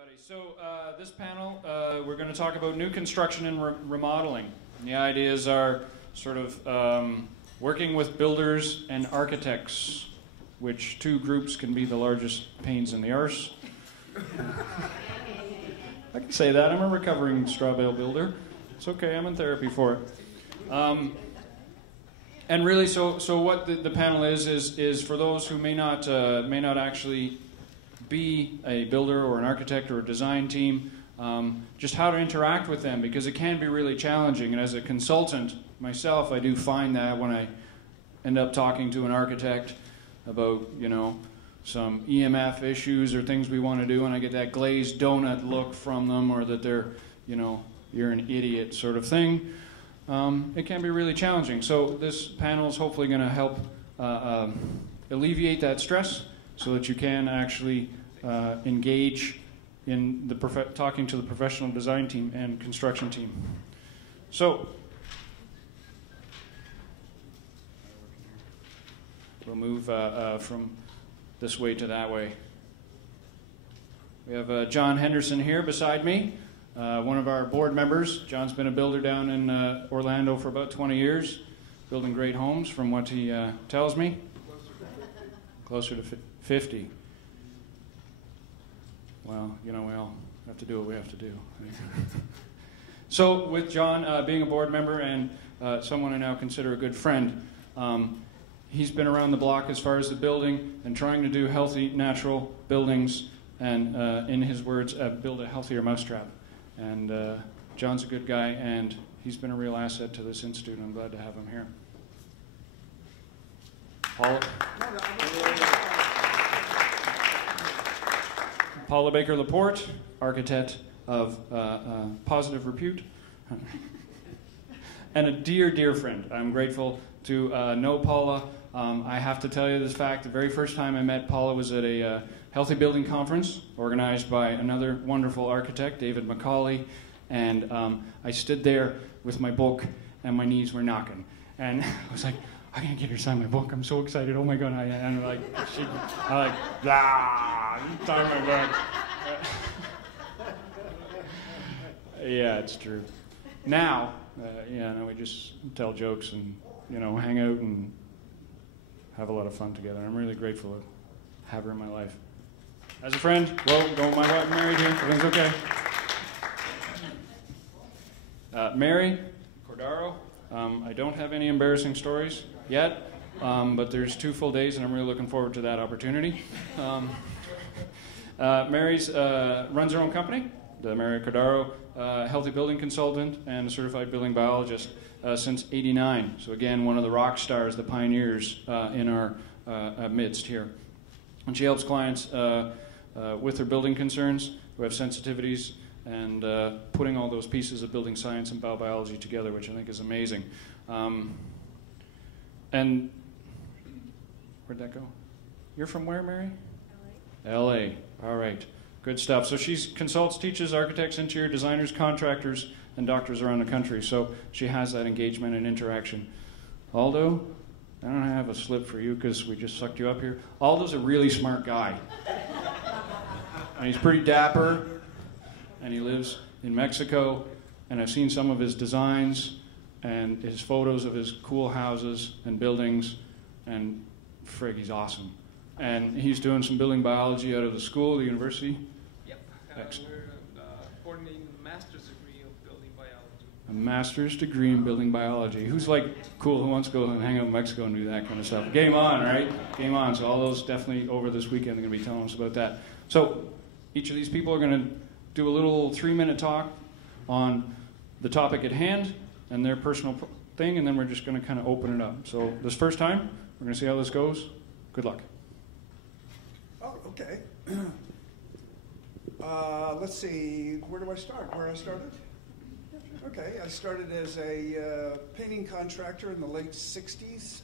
everybody. So this panel, we're going to talk about new construction and remodeling. And the ideas are sort of working with builders and architects, which two groups can be the largest pains in the arse. I can say that. I'm a recovering straw bale builder. It's okay. I'm in therapy for it. And really, so what the panel is for those who may not actually be a builder or an architect or a design team, just how to interact with them, because it can be really challenging. And as a consultant myself, I do find that when I end up talking to an architect about, some EMF issues or things we want to do, and I get that glazed donut look from them, or that they're, you're an idiot sort of thing, it can be really challenging. So this panel is hopefully going to help alleviate that stress so that you can actually engage in the talking to the professional design team and construction team. So we'll move from this way to that way. We have John Henderson here beside me, one of our board members. John's been a builder down in Orlando for about 20 years, building great homes from what he tells me. Closer to 50. Well, we all have to do what we have to do. So with John being a board member and someone I now consider a good friend, he's been around the block as far as the building and trying to do healthy, natural buildings and, in his words, build a healthier mousetrap. And John's a good guy, and he's been a real asset to this institute, and I'm glad to have him here. Paula Baker-Laporte, architect of positive repute, and a dear, dear friend. I'm grateful to know Paula. I have to tell you this fact. The very first time I met Paula was at a Healthy Building Conference organized by another wonderful architect, David McCauley, and I stood there with my book and my knees were knocking. And I was like, I'm going to get her to sign my book. I'm so excited. Oh my God. I'm like, sign my book. Yeah, it's true. Now, we just tell jokes and, hang out and have a lot of fun together. I'm really grateful to have her in my life. As a friend, my wife, I'm married here. Everything's okay. Mary Cordaro. I don't have any embarrassing stories yet, but there's 2 full days, and I'm really looking forward to that opportunity. Mary's runs her own company, the Mary Cordaro Healthy Building Consultant and a certified building biologist since '89. So again, one of the rock stars, the pioneers in our midst here. And she helps clients with their building concerns who have sensitivities and putting all those pieces of building science and bau-biology together, which I think is amazing. And where'd that go? You're from where, Mary? LA. LA. All right. Good stuff. So she consults, teaches architects, interior designers, contractors, and doctors around the country. So she has that engagement and interaction. Aldo, I don't have a slip for you because we just sucked you up here. Aldo's a really smart guy. And he's pretty dapper. And he lives in Mexico. And I've seen some of his designs and his photos of his cool houses and buildings. And frig, he's awesome. And he's doing some building biology out of the school, the university. Yep. We're coordinating a master's degree of building biology. A master's degree in building biology. Who's cool, who wants to go and hang out in Mexico and do that kind of stuff? Game on, right? Game on. So all those definitely over this weekend they're going to be telling us about that. So each of these people are going to do a little 3-minute talk on the topic at hand and their personal thing, and then we're just going to kind of open it up. So this first time, we're going to see how this goes. Good luck. Oh, okay. Let's see, where do I start? Where I started? Okay, I started as a painting contractor in the late 60s.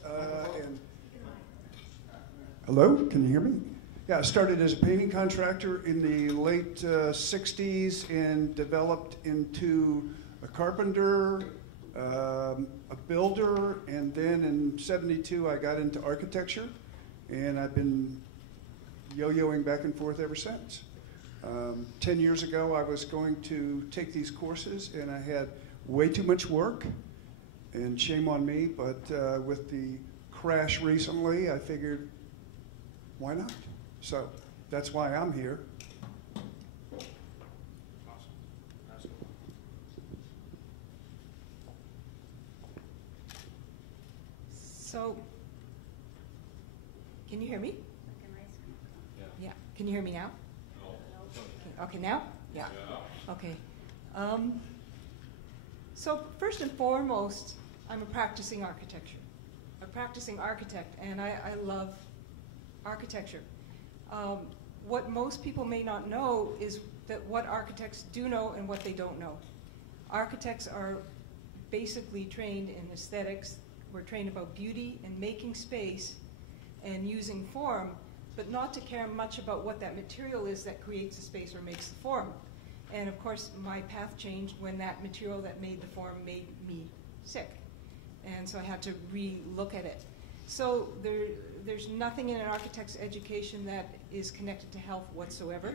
Hello, can you hear me? Yeah, I started as a painting contractor in the late 60s and developed into a carpenter, a builder, and then in '72 I got into architecture, and I've been yo-yoing back and forth ever since. 10 years ago, I was going to take these courses, and I had way too much work, and shame on me, but with the crash recently, I figured, why not? So that's why I'm here. So, can you hear me? Yeah. Can you hear me now? No. Okay, now? Yeah. Okay. So first and foremost, I'm a practicing architect, and I love architecture. What most people may not know is that what architects do know and what they don't know. Architects are basically trained in aesthetics. We're trained about beauty and making space and using form, but not to care much about what that material is that creates the space or makes the form. And of course, my path changed when that material that made the form made me sick. And so I had to re-look at it. So there's nothing in an architect's education that is connected to health whatsoever.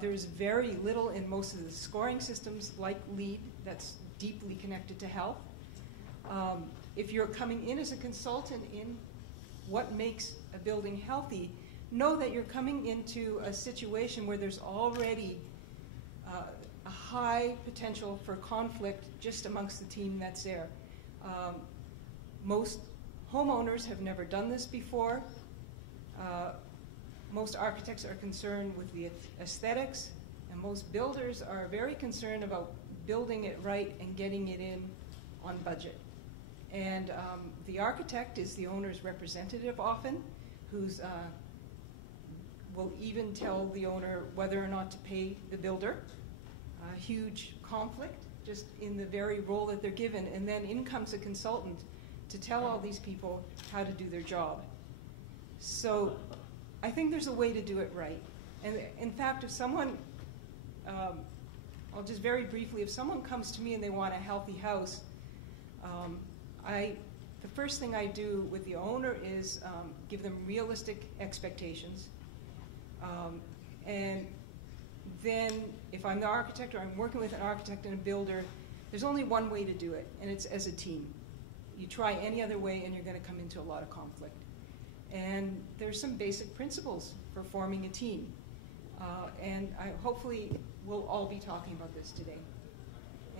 There's very little in most of the scoring systems like LEED that's deeply connected to health. If you're coming in as a consultant in what makes a building healthy, know that you're coming into a situation where there's already a high potential for conflict just amongst the team that's there. Most homeowners have never done this before. Most architects are concerned with the aesthetics, and most builders are very concerned about building it right and getting it in on budget. And the architect is the owner's representative often, who's will even tell the owner whether or not to pay the builder. A huge conflict just in the very role that they're given. And then in comes a consultant to tell all these people how to do their job. So I think there's a way to do it right. And in fact, if someone, I'll just very briefly, if someone comes to me and they want a healthy house, the first thing I do with the owner is give them realistic expectations. And then if I'm the architect or I'm working with an architect and a builder, there's only one way to do it, and it's as a team. You try any other way and you're going to come into a lot of conflict. And there's some basic principles for forming a team. And hopefully we'll all be talking about this today.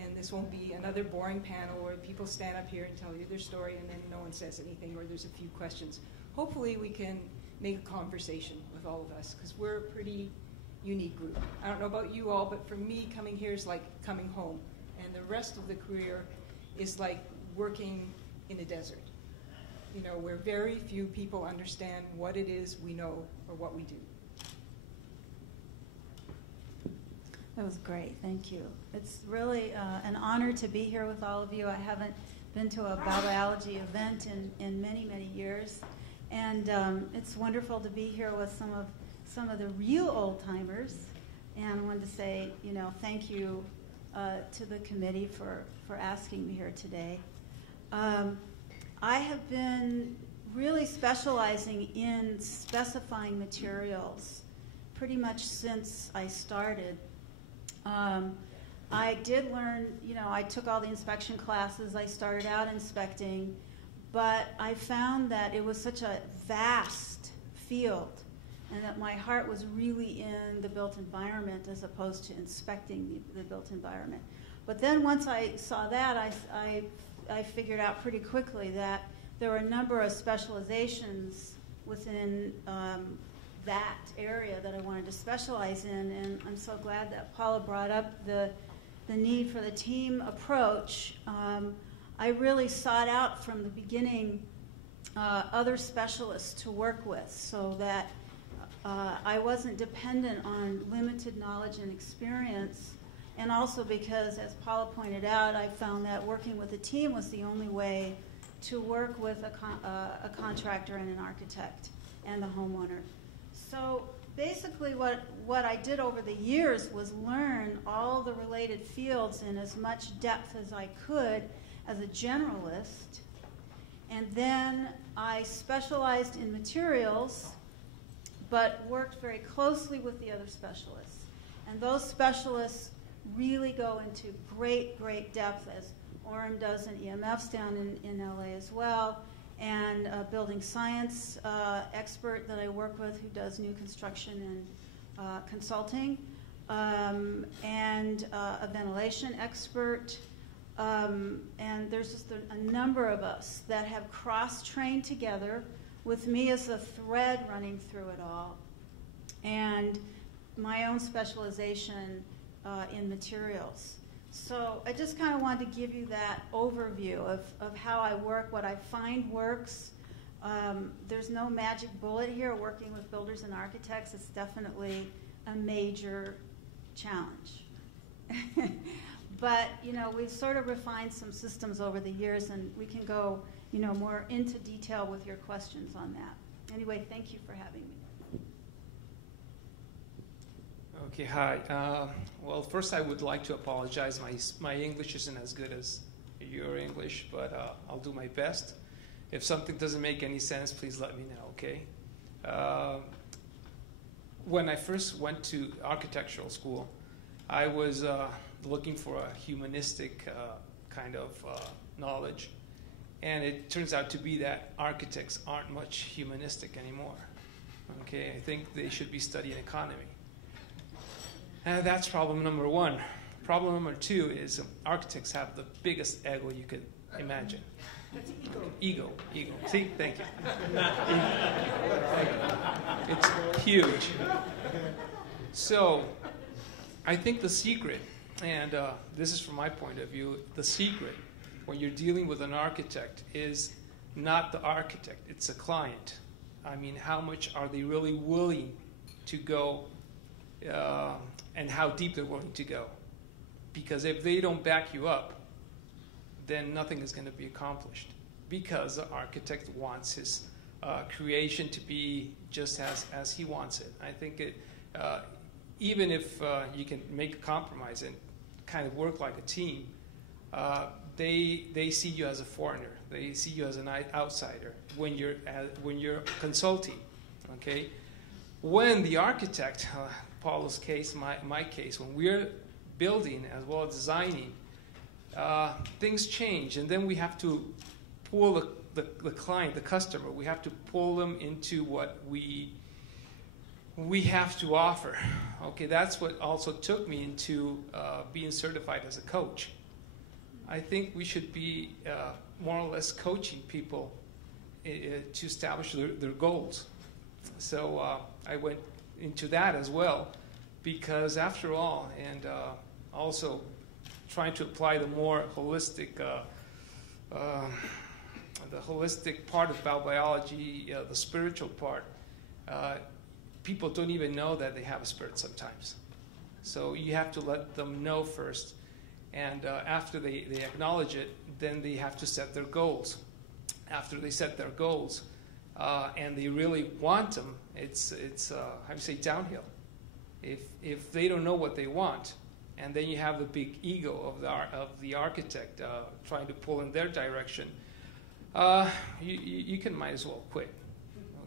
And this won't be another boring panel where people stand up here and tell you their story and then no one says anything or there's a few questions. Hopefully we can make a conversation with all of us because we're a pretty unique group. I don't know about you all, but for me, coming here is like coming home. And the rest of the career is like working in a desert, you know, where very few people understand what it is we know or what we do. That was great, thank you. It's really an honor to be here with all of you. I haven't been to a bau-biologie event in many, many years. And it's wonderful to be here with some of the real old-timers. And I wanted to say, you know, thank you to the committee for asking me here today. I have been really specializing in specifying materials pretty much since I started. I did learn, you know, I took all the inspection classes. I started out inspecting, but I found that it was such a vast field and that my heart was really in the built environment as opposed to inspecting the built environment. But then once I saw that, I figured out pretty quickly that there were a number of specializations within that area that I wanted to specialize in, and I'm so glad that Paula brought up the need for the team approach. I really sought out from the beginning other specialists to work with so that I wasn't dependent on limited knowledge and experience, and also because, as Paula pointed out, I found that working with a team was the only way to work with a contractor and an architect and the homeowner. So basically what I did over the years was learn all the related fields in as much depth as I could as a generalist. And then I specialized in materials but worked very closely with the other specialists. And those specialists really go into great, great depth, as Orem does in EMFs down in LA as well, and a building science expert that I work with who does new construction and consulting, and a ventilation expert. And there's just a number of us that have cross-trained together with me as a thread running through it all, and my own specialization in materials. So I just kind of wanted to give you that overview of how I work, what I find works. There's no magic bullet here. Working with builders and architects, it's definitely a major challenge. But, you know, we've sort of refined some systems over the years, and we can go, you know, more into detail with your questions on that. Anyway, thank you for having me. Okay, hi. Well, first I would like to apologize. My English isn't as good as your English, but I'll do my best. If something doesn't make any sense, please let me know, okay? When I first went to architectural school, I was looking for a humanistic kind of knowledge. And it turns out to be that architects aren't much humanistic anymore. Okay, I think they should be studying economy. And that's problem number one. Problem number two is architects have the biggest ego you could imagine. That's ego. Ego. See, thank you. It's huge. So, I think the secret, and this is from my point of view, the secret when you're dealing with an architect is not the architect, it's a client. I mean, how much are they really willing to go and how deep they're willing to go. Because if they don't back you up, then nothing is going to be accomplished. Because the architect wants his creation to be just as he wants it. I think even if you can make a compromise and kind of work like a team, they see you as a foreigner. They see you as an outsider when you're consulting. Okay, when the architect, Paula's case, my case, when we're building as well as designing, things change, and then we have to pull the client, the customer. We have to pull them into what we have to offer. Okay, that's what also took me into being certified as a coach. I think we should be more or less coaching people to establish their goals. So I went into that as well, because after all, and also trying to apply the more holistic, the holistic part of bau-biology, the spiritual part. People don't even know that they have a spirit sometimes. So you have to let them know first. And after they acknowledge it, then they have to set their goals. After they set their goals, and they really want them, it's how do you say, downhill. If they don't know what they want, and then you have the big ego of the architect trying to pull in their direction, you can might as well quit.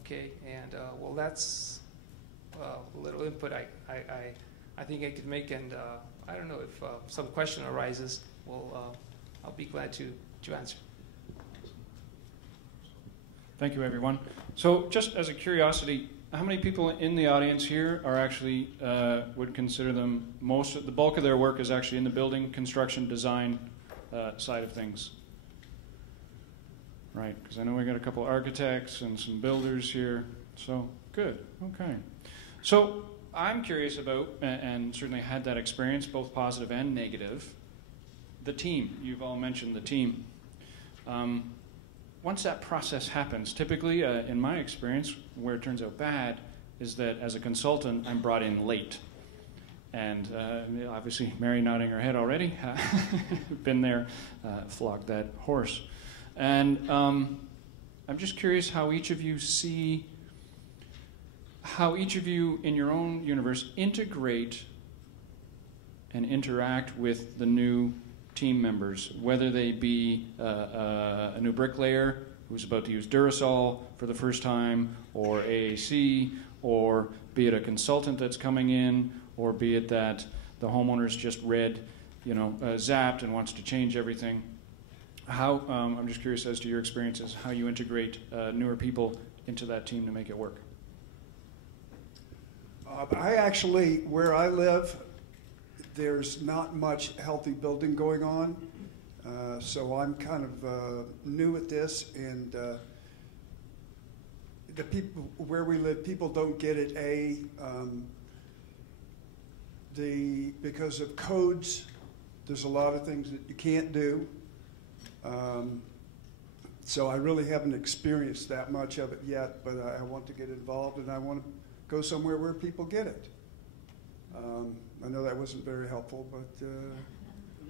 Okay, and well, that's a little input I think I could make, and I don't know if some question arises. Well, I'll be glad to answer. Thank you, everyone. So just as a curiosity, how many people in the audience here are actually, would consider them, the bulk of their work is actually in the building, construction, design side of things? Right, because I know we got a couple architects and some builders here. So, good, okay. So, I'm curious about, and certainly had that experience, both positive and negative, the team. You've all mentioned the team. Once that process happens, typically, in my experience, where it turns out bad, is that as a consultant, I'm brought in late. And obviously, Mary nodding her head already, been there, flogged that horse. And I'm just curious how each of you in your own universe integrate and interact with the new team members, whether they be a new bricklayer who's about to use Durasol for the first time, or AAC, or be it a consultant that's coming in, or be it that the homeowner's just read, zapped and wants to change everything. How, I'm just curious as to your experiences, how you integrate newer people into that team to make it work. I actually, where I live, there's not much healthy building going on. So I'm kind of new at this, and the people where we live, people don't get it. Because of codes, there's a lot of things that you can't do. So I really haven't experienced that much of it yet, but I want to get involved, and I want to go somewhere where people get it. I know that wasn't very helpful, but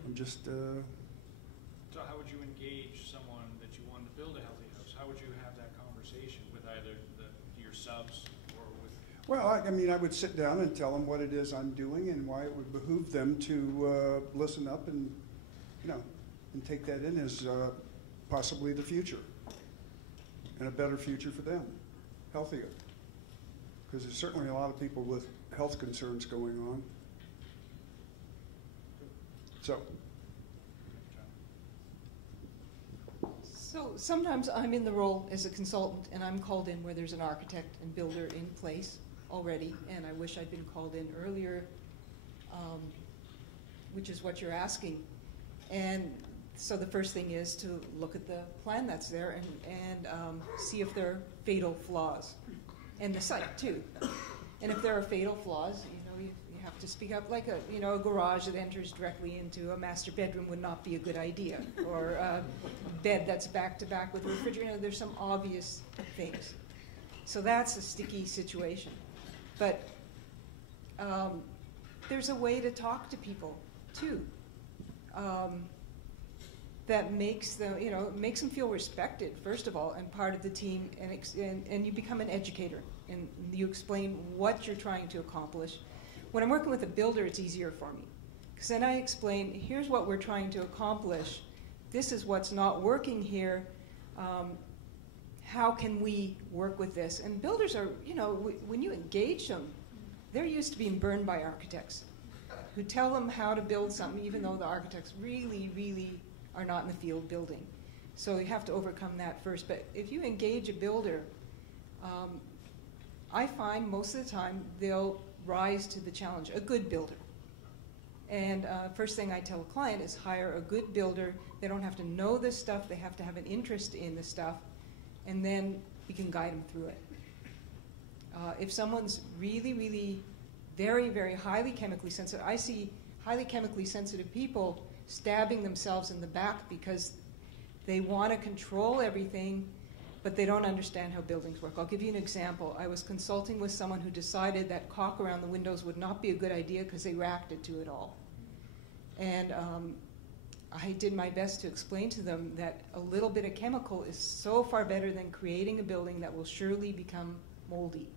I'm just... So how would you engage someone that you wanted to build a healthy house? How would you have that conversation with either your subs or with... Well, I would sit down and tell them what it is I'm doing and why it would behoove them to listen up and, and take that in as possibly the future and a better future for them, healthier. Because there's certainly a lot of people with health concerns going on. So sometimes I'm in the role as a consultant, and I'm called in where there's an architect and builder in place already, and I wish I'd been called in earlier, which is what you're asking. And so the first thing is to look at the plan that's there and see if there are fatal flaws, and the site too. And if there are fatal flaws, you have to speak up. Like a garage that enters directly into a master bedroom would not be a good idea, or a bed that's back to back with a refrigerator. There's some obvious things. So that's a sticky situation. But there's a way to talk to people too. That makes them, makes them feel respected, first of all, and part of the team, and you become an educator, and you explain what you're trying to accomplish. When I'm working with a builder, it's easier for me, because then I explain, here's what we're trying to accomplish, this is what's not working here, how can we work with this? And builders are, when you engage them, they're used to being burned by architects, who tell them how to build something, even though the architects really, really are not in the field building. So you have to overcome that first. But if you engage a builder, I find most of the time they'll rise to the challenge, a good builder. And first thing I tell a client is hire a good builder. They don't have to know this stuff. They have to have an interest in the stuff. And then we can guide them through it. If someone's really, really very, very highly chemically sensitive, I see highly chemically sensitive people stabbing themselves in the back because they want to control everything, but they don't understand how buildings work. I'll give you an example. I was consulting with someone who decided that caulk around the windows would not be a good idea because they racked it to it all. And I did my best to explain to them that a little bit of chemical is so far better than creating a building that will surely become moldy.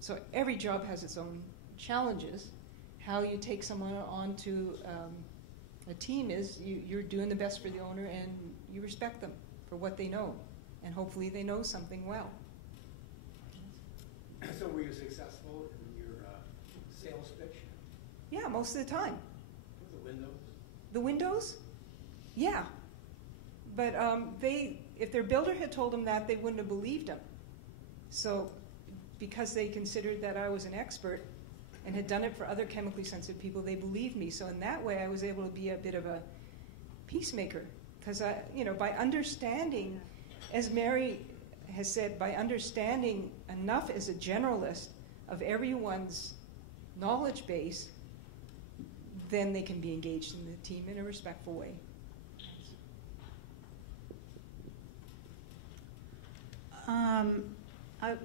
So every job has its own challenges. How you take someone onto a team is you're doing the best for the owner, and you respect them for what they know, and hopefully they know something well. So were you successful in your sales pitch? Yeah, most of the time. The windows? The windows? Yeah. But if their builder had told them that, they wouldn't have believed them. So because they considered that I was an expert and had done it for other chemically sensitive people, they believed me. So in that way, I was able to be a bit of a peacemaker. Because, by understanding, as Mary has said, by understanding enough as a generalist of everyone's knowledge base, then they can be engaged in the team in a respectful way.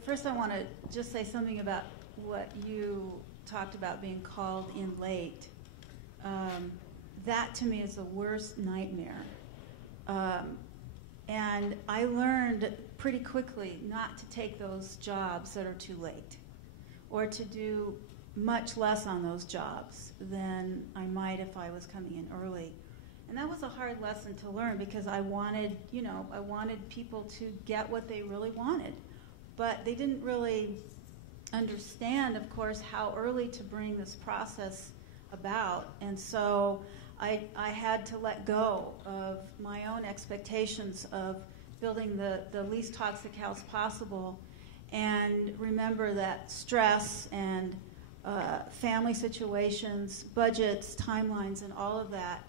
First, I want to just say something about what you talked about being called in late. That, to me, is the worst nightmare. And I learned pretty quickly not to take those jobs that are too late, or to do much less on those jobs than I might if I was coming in early. And that was a hard lesson to learn, because I wanted people to get what they really wanted. but they didn't really understand, of course, how early to bring this process about. And so I had to let go of my own expectations of building the least toxic house possible, and remember that stress and family situations, budgets, timelines, and all of that,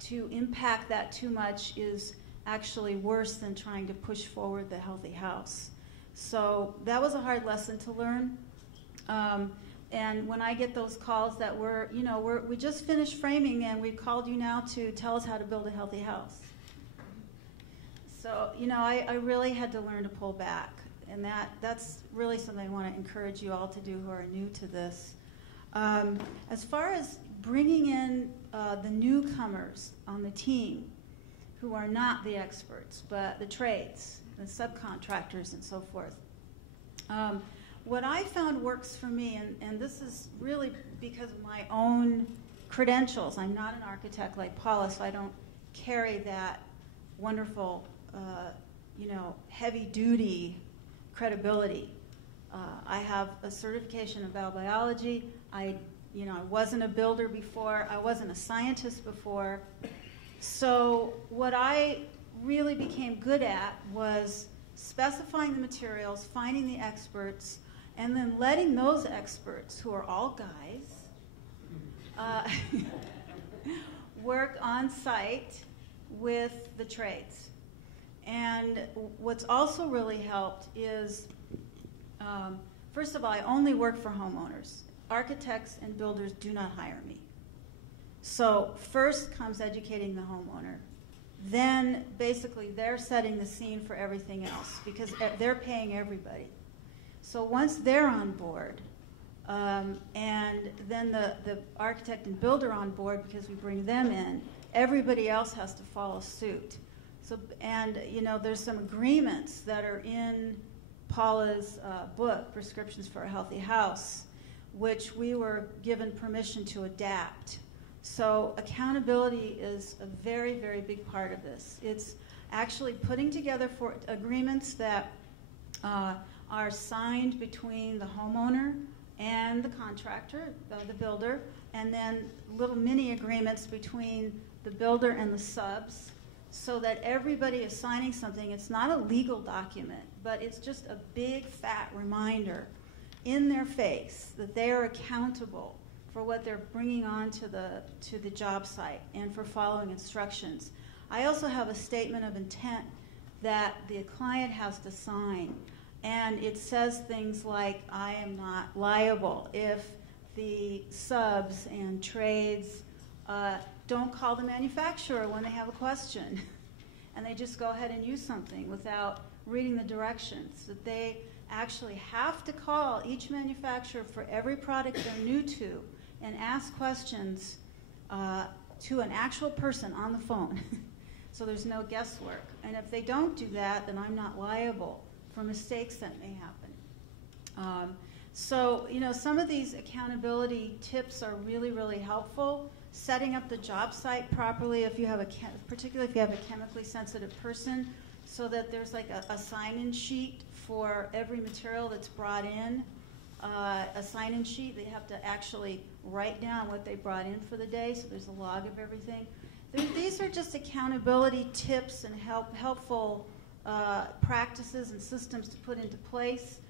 to impact that too much is actually worse than trying to push forward the healthy house. So that was a hard lesson to learn. And when I get those calls that we just finished framing and we've called you now to tell us how to build a healthy house. So, I really had to learn to pull back. And that's really something I want to encourage you all to do who are new to this. As far as bringing in the newcomers on the team, who are not the experts, but the trades, the subcontractors, and so forth. What I found works for me, and this is really because of my own credentials. I'm not an architect like Paula, so I don't carry that wonderful, heavy-duty credibility. I have a certification in bau-biology. I wasn't a builder before. I wasn't a scientist before. So what I really became good at was specifying the materials, finding the experts, and then letting those experts, who are all guys, work on site with the trades. And what's also really helped is, first of all, I only work for homeowners. Architects and builders do not hire me. So first comes educating the homeowner. Then basically they're setting the scene for everything else because they're paying everybody. So once they're on board, and then the architect and builder on board because we bring them in, everybody else has to follow suit. So, and there's some agreements that are in Paula's book, Prescriptions for a Healthy House, which we were given permission to adapt. So accountability is a very, very big part of this. It's actually putting together for agreements that are signed between the homeowner and the contractor, the builder, and then little mini agreements between the builder and the subs, so that everybody is signing something. It's not a legal document, but it's just a big fat reminder in their face that they are accountable for what they're bringing on to the job site and for following instructions. I also have a statement of intent that the client has to sign, and it says things like, I am not liable if the subs and trades don't call the manufacturer when they have a question, and they just go ahead and use something without reading the directions, that they actually have to call each manufacturer for every product they're new to and ask questions to an actual person on the phone. So there's no guesswork. And if they don't do that, then I'm not liable for mistakes that may happen. So, some of these accountability tips are really, really helpful. Setting up the job site properly, particularly if you have a chemically sensitive person, so that there's like a sign-in sheet for every material that's brought in. A sign-in sheet, they have to actually write down what they brought in for the day, so there's a log of everything. These are just accountability tips and helpful practices and systems to put into place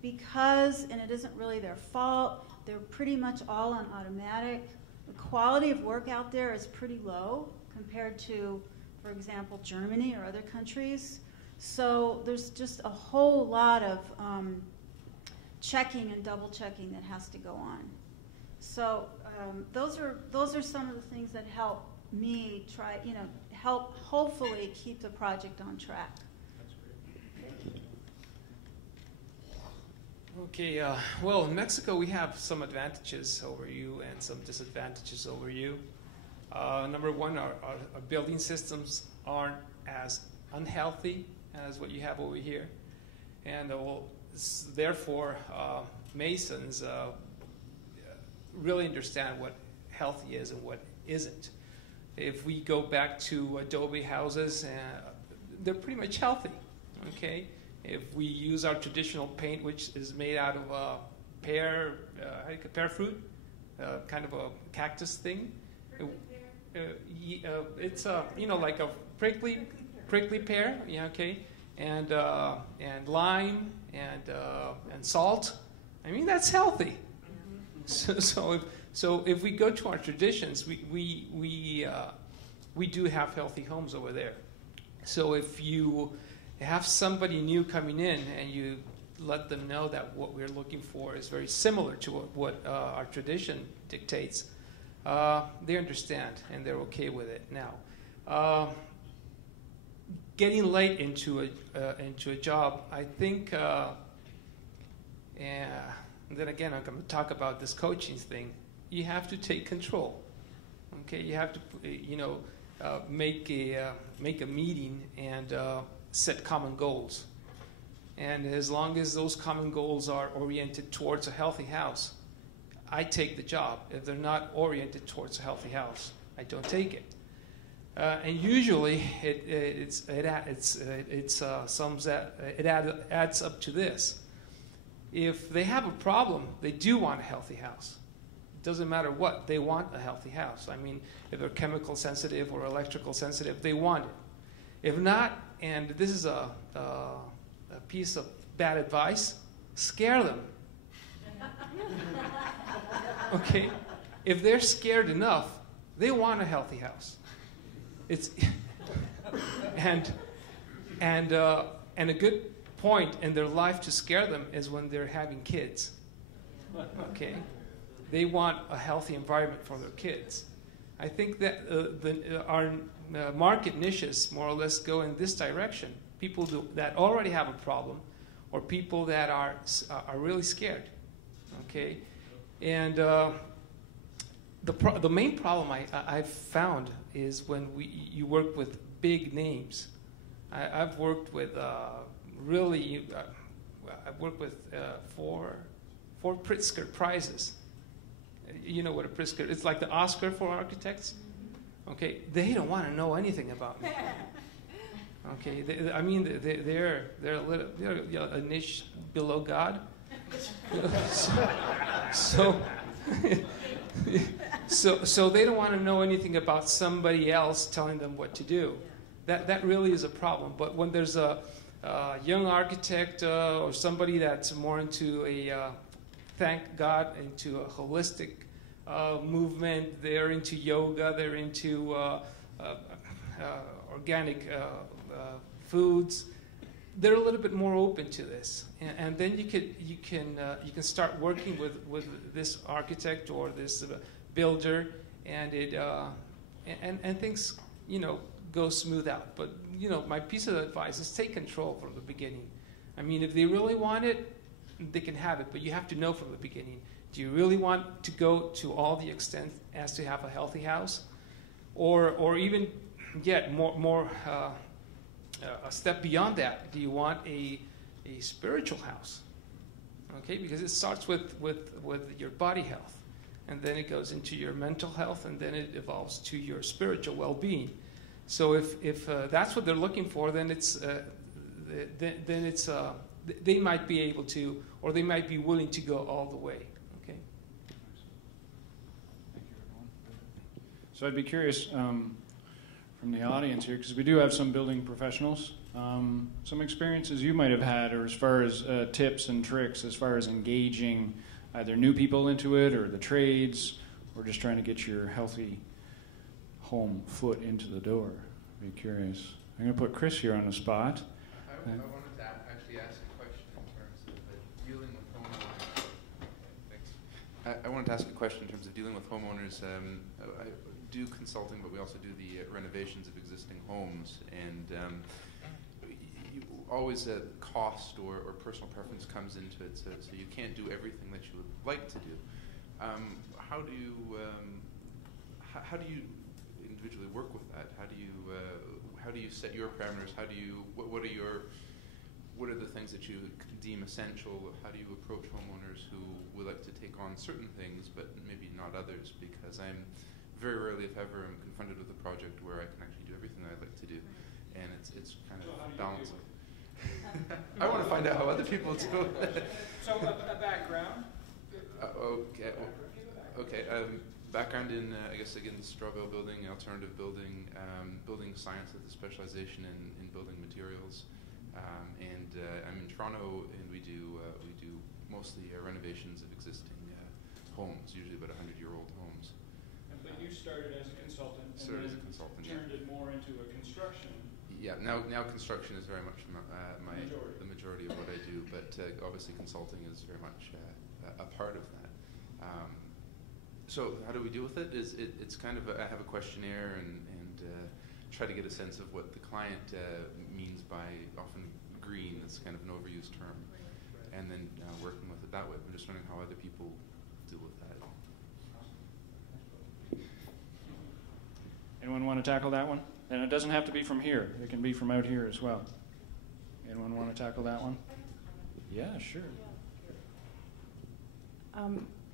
because, and it isn't really their fault, they're pretty much all on automatic. The quality of work out there is pretty low compared to, for example, Germany or other countries. So there's just a whole lot of checking and double checking that has to go on. So those are some of the things that help me help hopefully keep the project on track. That's great. Okay, well, in Mexico we have some advantages over you and some disadvantages over you. Number one, our building systems aren't as unhealthy as what you have over here. And therefore, masons really understand what healthy is and what isn't. If we go back to adobe houses, they're pretty much healthy, okay? If we use our traditional paint, which is made out of pear fruit, kind of a cactus thing, it's like a prickly pear, yeah, okay, and lime and salt. I mean, that's healthy. So if we go to our traditions, we do have healthy homes over there. So if you have somebody new coming in and you let them know that what we're looking for is very similar to what our tradition dictates, they understand and they're okay with it. Now, getting late into a job, I think, and then again, I'm going to talk about this coaching thing. You have to take control. Okay, you have to, make a meeting and set common goals. And as long as those common goals are oriented towards a healthy house, I take the job. If they're not oriented towards a healthy house, I don't take it. And usually, it adds up to this: if they have a problem, they do want a healthy house. It doesn't matter what, they want a healthy house. I mean, if they're chemical sensitive or electrical sensitive, they want it. If not, and this is a piece of bad advice, scare them. Okay? If they're scared enough, they want a healthy house. It's and a good point in their life to scare them is when they're having kids. Okay? They want a healthy environment for their kids. I think that our market niches more or less go in this direction. People that already have a problem, or people that are really scared. Okay, and the main problem I've found is when you work with big names. I've worked with I've worked with four Pritzker prizes. You know what a Pritzker? It's like the Oscar for architects. Okay, they don't want to know anything about me. Okay, they're a niche below God. So they don't want to know anything about somebody else telling them what to do. That really is a problem. But when there's a young architect or somebody that's more into thank God, into a holistic movement, they're into yoga, they're into organic foods, they're a little bit more open to this, and then you can start working with this architect or this builder, and and things go smooth out. But my piece of advice is take control from the beginning. I mean, if they really want it, they can have it, but you have to know from the beginning. Do you really want to go to all the extent as to have a healthy house, or even yet more a step beyond that? Do you want a spiritual house? Okay, because it starts with your body health, and then it goes into your mental health, and then it evolves to your spiritual well-being. So if that's what they're looking for, then they might be able to, or they might be willing to go all the way. Okay. Thank you, everyone. So I'd be curious from the audience here, because we do have some building professionals, some experiences you might have had, or as far as tips and tricks as far as engaging either new people into it or the trades, or just trying to get your healthy home foot into the door. I'd be curious. I'm going to put Chris here on the spot. I wanted to actually ask a question in terms of dealing with homeowners. Thanks. I wanted to ask a question in terms of dealing with homeowners. I do consulting, but we also do the renovations of existing homes, and always cost or personal preference comes into it, so you can't do everything that you would like to do. How do you individually work with that? How do you set your parameters? What are the things that you deem essential? How do you approach homeowners who would like to take on certain things but maybe not others? Because I'm very rarely, if ever, I'm confronted with a project where I can actually do everything that I'd like to do, and it's kind of balancing. I want to find out how other people do it. So a background? Okay. Okay. Background in, I guess, again, the Strawbell building, alternative building, building science with a specialization in building materials. And I'm in Toronto, and we do mostly renovations of existing homes, usually about 100-year-old homes. But you started as a consultant, and Started as a then consultant, turned it more into a construction. Yeah, now construction is very much the majority of what I do, but obviously consulting is very much a part of that. So how do we deal with it? It's kind of I have a questionnaire and try to get a sense of what the client means by often green. That's kind of an overused term, and then working with it that way. I'm just wondering how other people deal with that. Anyone want to tackle that one? And it doesn't have to be from here. It can be from out here as well. Anyone want to tackle that one? Yeah, sure.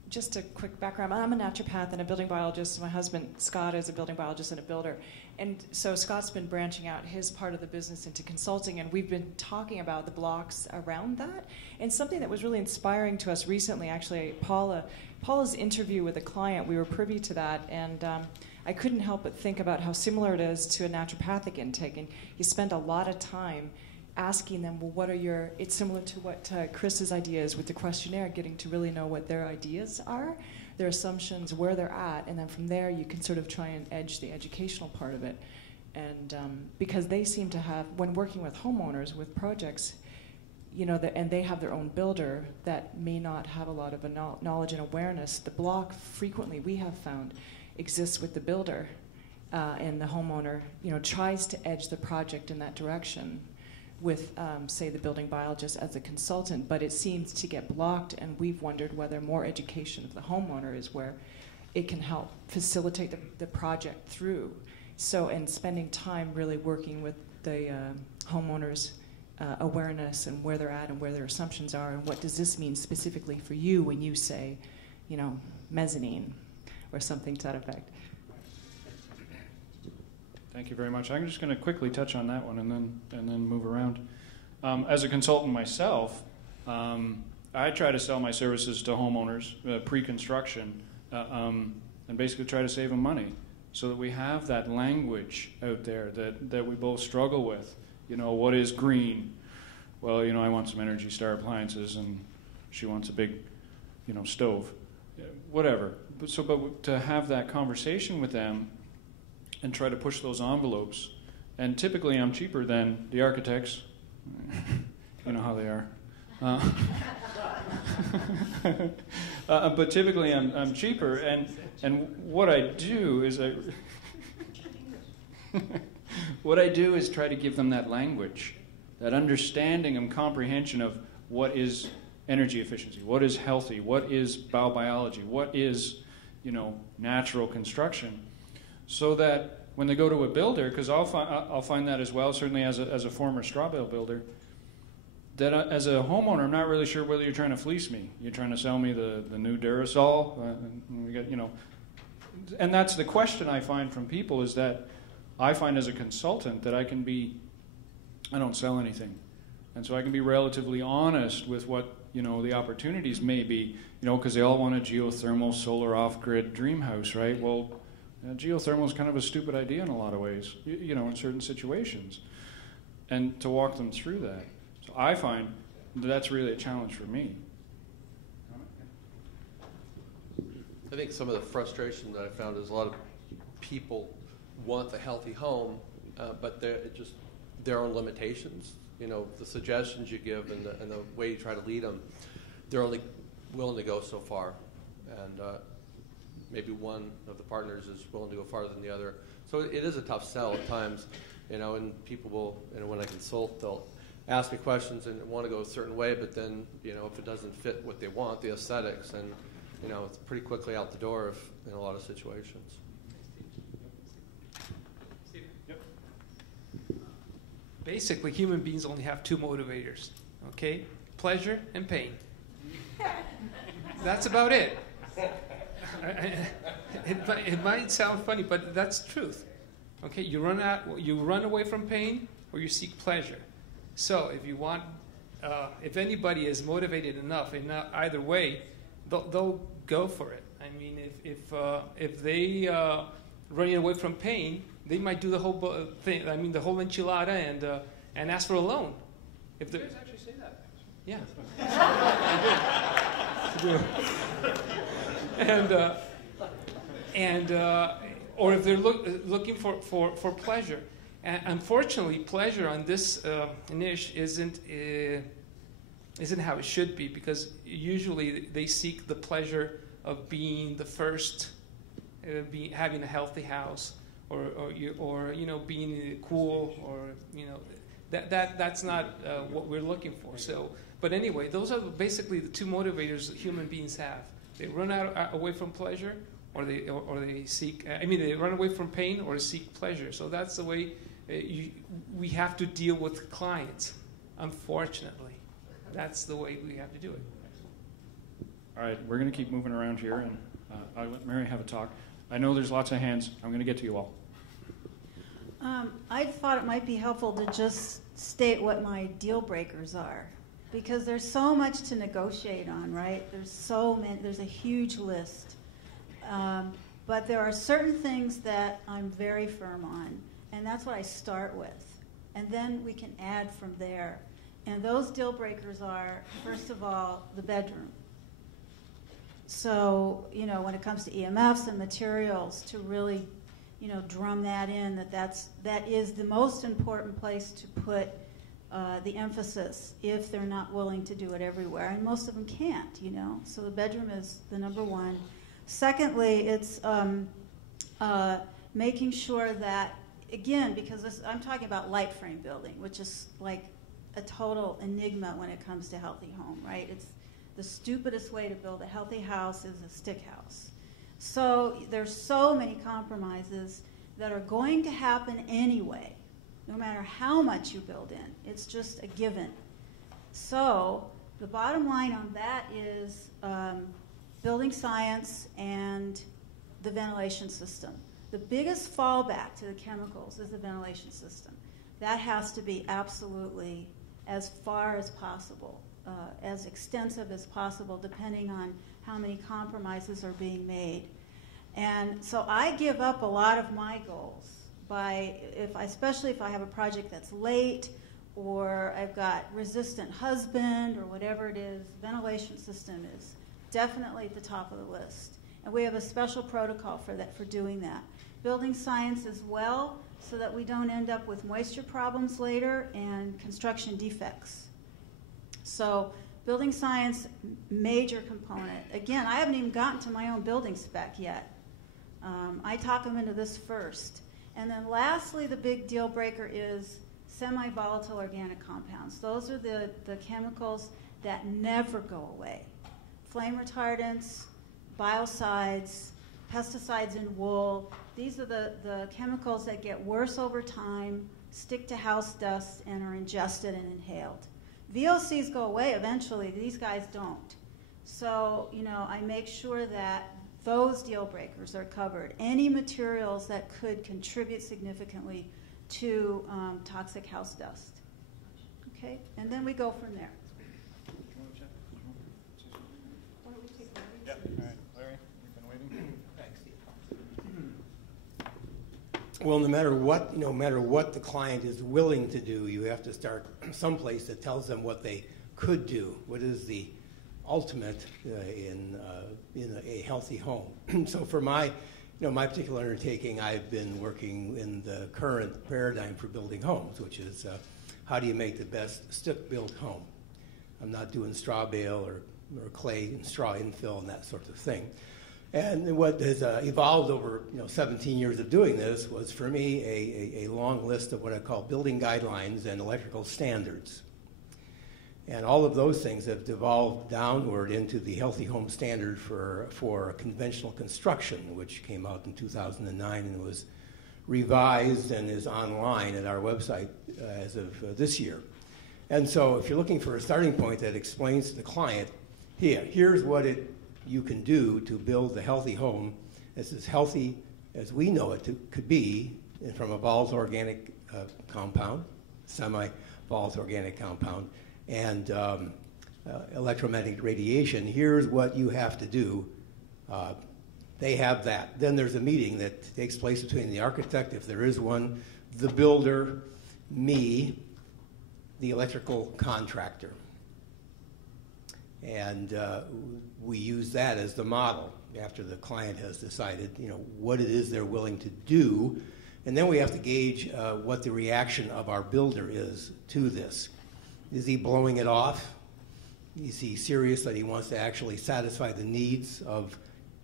Just a quick background. I'm a naturopath and a building biologist. My husband, Scott, is a building biologist and a builder. And so Scott's been branching out his part of the business into consulting, and we've been talking about the blocks around that. And something that was really inspiring to us recently, actually, Paula's interview with a client, we were privy to that, and I couldn't help but think about how similar it is to a naturopathic intake. And you spend a lot of time asking them, well, what are your, it's similar to what Chris's idea is with the questionnaire, getting to really know what their ideas are, their assumptions, where they're at, and then from there you can sort of try and edge the educational part of it. And because they seem to have, when working with homeowners, with projects, you know, and they have their own builder that may not have a lot of knowledge and awareness, the block frequently, we have found, exists with the builder, and the homeowner, you know, tries to edge the project in that direction with, say, the building biologist as a consultant, but it seems to get blocked, and we've wondered whether more education of the homeowner is where it can help facilitate the project through. So, and spending time really working with the homeowners' awareness and where they're at and where their assumptions are, and what does this mean specifically for you when you say, you know, mezzanine or something to that effect. Thank you very much. I'm just going to quickly touch on that one and then move around. As a consultant myself, I try to sell my services to homeowners pre-construction and basically try to save them money so that we have that language out there that we both struggle with. You know, what is green? Well, you know, I want some Energy Star appliances and she wants a big, you know, stove. Whatever. But to have that conversation with them and try to push those envelopes. And typically I'm cheaper than the architects. You know how they are. But typically I'm cheaper. And what I do is what I do is try to give them that language, that understanding and comprehension of what is energy efficiency, what is healthy, what is bau-biologie, what is, you know, natural construction, so that when they go to a builder, because I'll find that as well, certainly as a former straw bale builder, that as a homeowner, I'm not really sure whether you're trying to fleece me. You're trying to sell me the new Durasol. We got, you know, and that's the question I find from people, is that I find as a consultant that I don't sell anything, and so I can be relatively honest with what, you know, the opportunities may be, you know, because they all want a geothermal, solar off-grid dream house, right? Well, geothermal is kind of a stupid idea in a lot of ways, you know, in certain situations, and to walk them through that. So I find that's really a challenge for me. I think some of the frustration that I found is a lot of people want the healthy home, but they're just their own limitations. You know, the suggestions you give and the way you try to lead them, they're only willing to go so far. And maybe one of the partners is willing to go farther than the other. So it is a tough sell at times, you know, and people will, you know, when I consult, they'll ask me questions and want to go a certain way, but then, you know, if it doesn't fit what they want, the aesthetics, and, you know, it's pretty quickly out the door in a lot of situations. Basically, human beings only have two motivators, okay? Pleasure and pain. That's about it. It might sound funny, but that's the truth. Okay, you run away from pain, or you seek pleasure. So if you want, if anybody is motivated enough in either way, they'll go for it. I mean, if they running away from pain, they might do the whole thing. I mean, the whole enchilada and ask for a loan. If you guys actually say that? Yeah. And or if they're looking for pleasure. And unfortunately, pleasure on this niche isn't how it should be, because usually they seek the pleasure of being the first, having a healthy house, or being cool, or that's not what we're looking for. So, but anyway, those are basically the two motivators that human beings have. They run away from pleasure, or they seek. They run away from pain or seek pleasure. So that's the way we have to deal with clients. Unfortunately, that's the way we have to do it. All right, we're going to keep moving around here, and I'll let Mary have a talk. I know there's lots of hands. I'm going to get to you all. I thought it might be helpful to just state what my deal breakers are, because there's so much to negotiate on, right? There's so many. There's a huge list, but there are certain things that I'm very firm on, and that's what I start with, and then we can add from there. And those deal breakers are, first of all, the bedroom. So, when it comes to EMFs and materials, to really, drum that in, that is the most important place to put the emphasis if they're not willing to do it everywhere. And most of them can't, So the bedroom is the number one. Secondly, it's making sure that, again, because I'm talking about light frame building, which is like a total enigma when it comes to healthy home, right? It's the stupidest way to build a healthy house is a stick house. So there's so many compromises that are going to happen anyway, no matter how much you build in. It's just a given. So the bottom line on that is building science and the ventilation system. The biggest fallback to the chemicals is the ventilation system. That has to be absolutely as far as possible, as extensive as possible, depending on how many compromises are being made. And so I give up a lot of my goals especially if I have a project that's late, or I've got resistant husband, or whatever it is. Ventilation system is definitely at the top of the list, and we have a special protocol for doing that. Building science as well, so that we don't end up with moisture problems later and construction defects. So building science, major component. Again, I haven't even gotten to my own building spec yet. I talk them into this first. And then lastly, the big deal breaker is semi-volatile organic compounds. Those are the chemicals that never go away. Flame retardants, biocides, pesticides in wool. These are the chemicals that get worse over time, stick to house dust, and are ingested and inhaled. VOCs go away eventually. These guys don't. So, I make sure that those deal breakers are covered. Any materials that could contribute significantly to toxic house dust. Okay? And then we go from there. Why don't we take Larry? Yeah. All right, Larry, you've been waiting. Thanks, Steve. Well, no matter what the client is willing to do, you have to start someplace that tells them what they could do. What is the ultimate in a healthy home? So for my particular undertaking, I've been working in the current paradigm for building homes, which is how do you make the best stick-built home? I'm not doing straw bale or clay and straw infill and that sort of thing. And what has evolved over 17 years of doing this was, for me, a long list of what I call building guidelines and electrical standards. And all of those things have devolved downward into the Healthy Home Standard for conventional construction, which came out in 2009 and was revised and is online at our website as of this year. And so if you're looking for a starting point that explains to the client, here's what you can do to build the healthy home that's as healthy as we know it could be, from a volatile organic compound, semi volatile organic compound, and electromagnetic radiation. Here's what you have to do. They have that. Then there's a meeting that takes place between the architect, if there is one, the builder, me, the electrical contractor. And we use that as the model after the client has decided, what it is they're willing to do. And then we have to gauge what the reaction of our builder is to this. Is he blowing it off? Is he serious that he wants to actually satisfy the needs of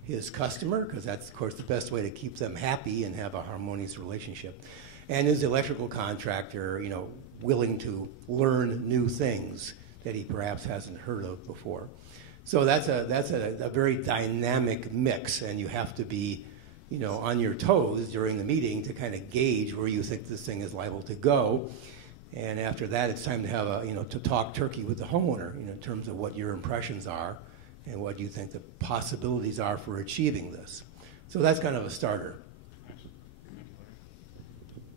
his customer? Because that's, of course, the best way to keep them happy and have a harmonious relationship. And is the electrical contractor, willing to learn new things that he perhaps hasn't heard of before? So that's a very dynamic mix, and you have to be, on your toes during the meeting to kind of gauge where you think this thing is liable to go. And after that, it's time to have to talk turkey with the homeowner, in terms of what your impressions are and what you think the possibilities are for achieving this. So that's kind of a starter.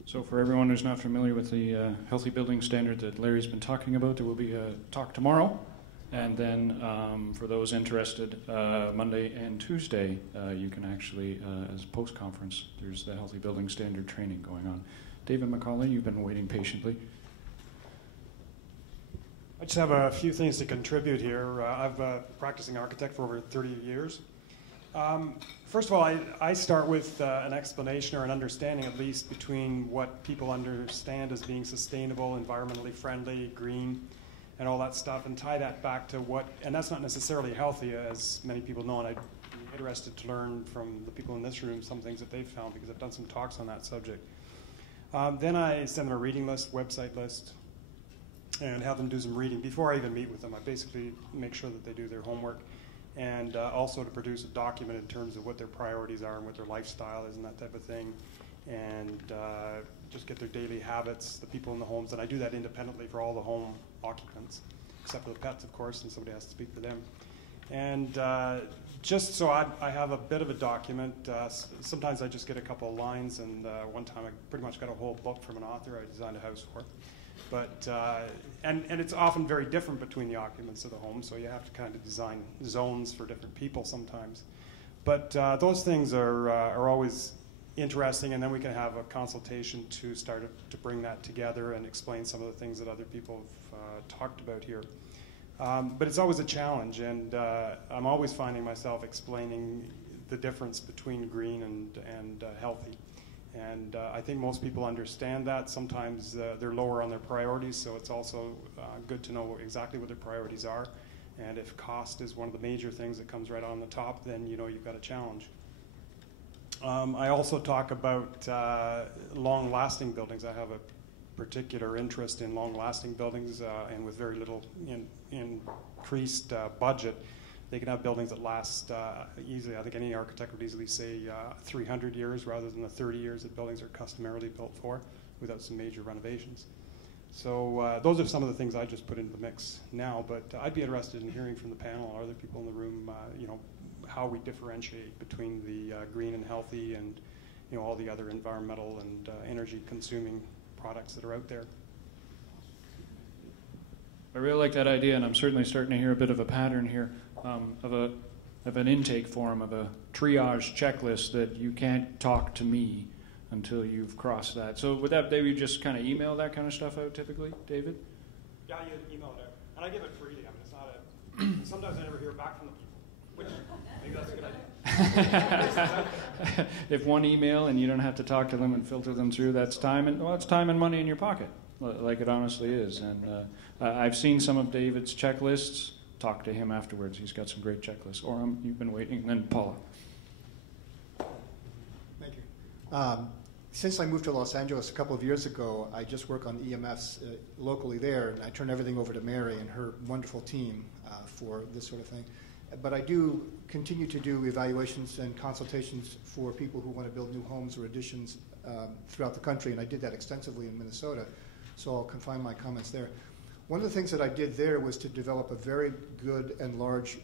So for everyone who's not familiar with the healthy building standard that Larry's been talking about, there will be a talk tomorrow. And then for those interested, Monday and Tuesday, you can actually, as post-conference, there's the healthy building standard training going on. David McCauley, you've been waiting patiently. I just have a few things to contribute here. I've been a practicing architect for over 30 years. First of all, I start with an explanation or an understanding, at least, between what people understand as being sustainable, environmentally friendly, green, and all that stuff, and tie that back to and that's not necessarily healthy, as many people know, and I'd be interested to learn from the people in this room some things that they've found, because I've done some talks on that subject. Then I send them a reading list, website list, and have them do some reading before I even meet with them. I basically make sure that they do their homework, and also to produce a document in terms of what their priorities are and what their lifestyle is and that type of thing, and just get their daily habits, the people in the homes, and I do that independently for all the home occupants, except for the pets, of course, and somebody has to speak for them. And just so I have a bit of a document, sometimes I just get a couple of lines, and one time I pretty much got a whole book from an author I designed a house for. But and it's often very different between the occupants of the home, so you have to kind of design zones for different people sometimes. But those things are always interesting, and then we can have a consultation to start to bring that together and explain some of the things that other people have talked about here. But it's always a challenge, and I'm always finding myself explaining the difference between green and healthy. And I think most people understand that. Sometimes they're lower on their priorities, so it's also good to know exactly what their priorities are. And if cost is one of the major things that comes right on the top, then you've got a challenge. I also talk about long-lasting buildings. I have a particular interest in long-lasting buildings, and with very little increased budget, they can have buildings that last easily. I think any architect would easily say 300 years rather than the 30 years that buildings are customarily built for, without some major renovations. So those are some of the things I just put into the mix now, but I'd be interested in hearing from the panel or other people in the room, how we differentiate between the green and healthy and all the other environmental and energy-consuming products that are out there. I really like that idea, and I'm certainly starting to hear a bit of a pattern here of an intake form, of a triage checklist that you can't talk to me until you've crossed that. So with that, David, you just kind of email that kind of stuff out typically, David? Yeah, you email it out. And I give it freely. I mean, it's not sometimes I never hear back from the people, which maybe that's a good idea. If one email and you don't have to talk to them and filter them through, that's time and money in your pocket, like it honestly is. And I've seen some of David's checklists. Talk to him afterwards. He's got some great checklists. Or you've been waiting. And then Paula. Thank you. Since I moved to Los Angeles a couple of years ago, I just work on EMFs locally there, and I turn everything over to Mary and her wonderful team for this sort of thing. But I do continue to do evaluations and consultations for people who want to build new homes or additions throughout the country, and I did that extensively in Minnesota, so I'll confine my comments there. One of the things that I did there was to develop a very good and large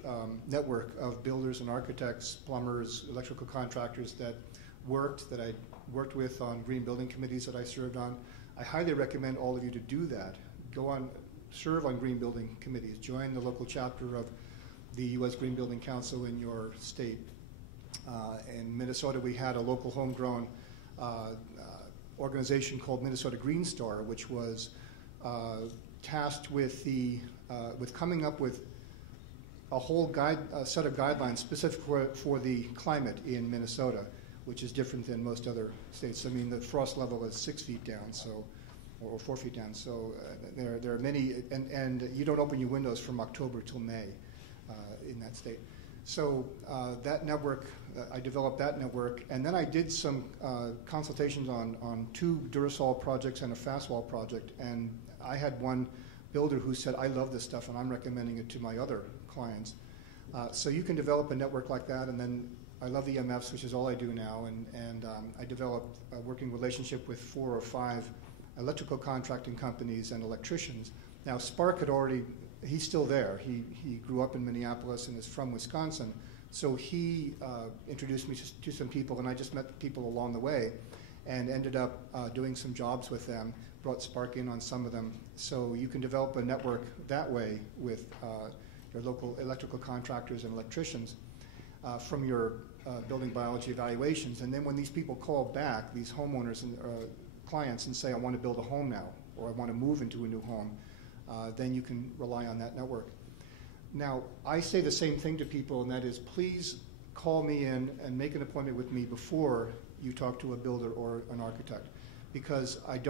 network of builders and architects, plumbers, electrical contractors that I worked with on green building committees that I served on. I highly recommend all of you to do that. serve on green building committees. Join the local chapter of the U.S. Green Building Council in your state. In Minnesota, we had a local homegrown organization called Minnesota Green Star, which was tasked with coming up with a whole set of guidelines specific for the climate in Minnesota, which is different than most other states. I mean, the frost level is 6 feet down, or 4 feet down. So there are many, and you don't open your windows from October till May in that state. So that network, I developed that network, and then I did some consultations on 2 Durasol projects and a fast wall project, and I had one builder who said, I love this stuff, and I'm recommending it to my other clients. So you can develop a network like that, and then I love EMFs, which is all I do now, and I developed a working relationship with 4 or 5 electrical contracting companies and electricians. Now, Spark had already, he's still there. He grew up in Minneapolis and is from Wisconsin, so he introduced me to some people, and I just met people along the way and ended up doing some jobs with them, brought Spark in on some of them. So you can develop a network that way with your local electrical contractors and electricians from your building biology evaluations. And then when these people call back, these homeowners and clients, and say, I want to build a home now, or I want to move into a new home, then you can rely on that network. Now, I say the same thing to people, and that is, please call me in and make an appointment with me before you talk to a builder or an architect, because I've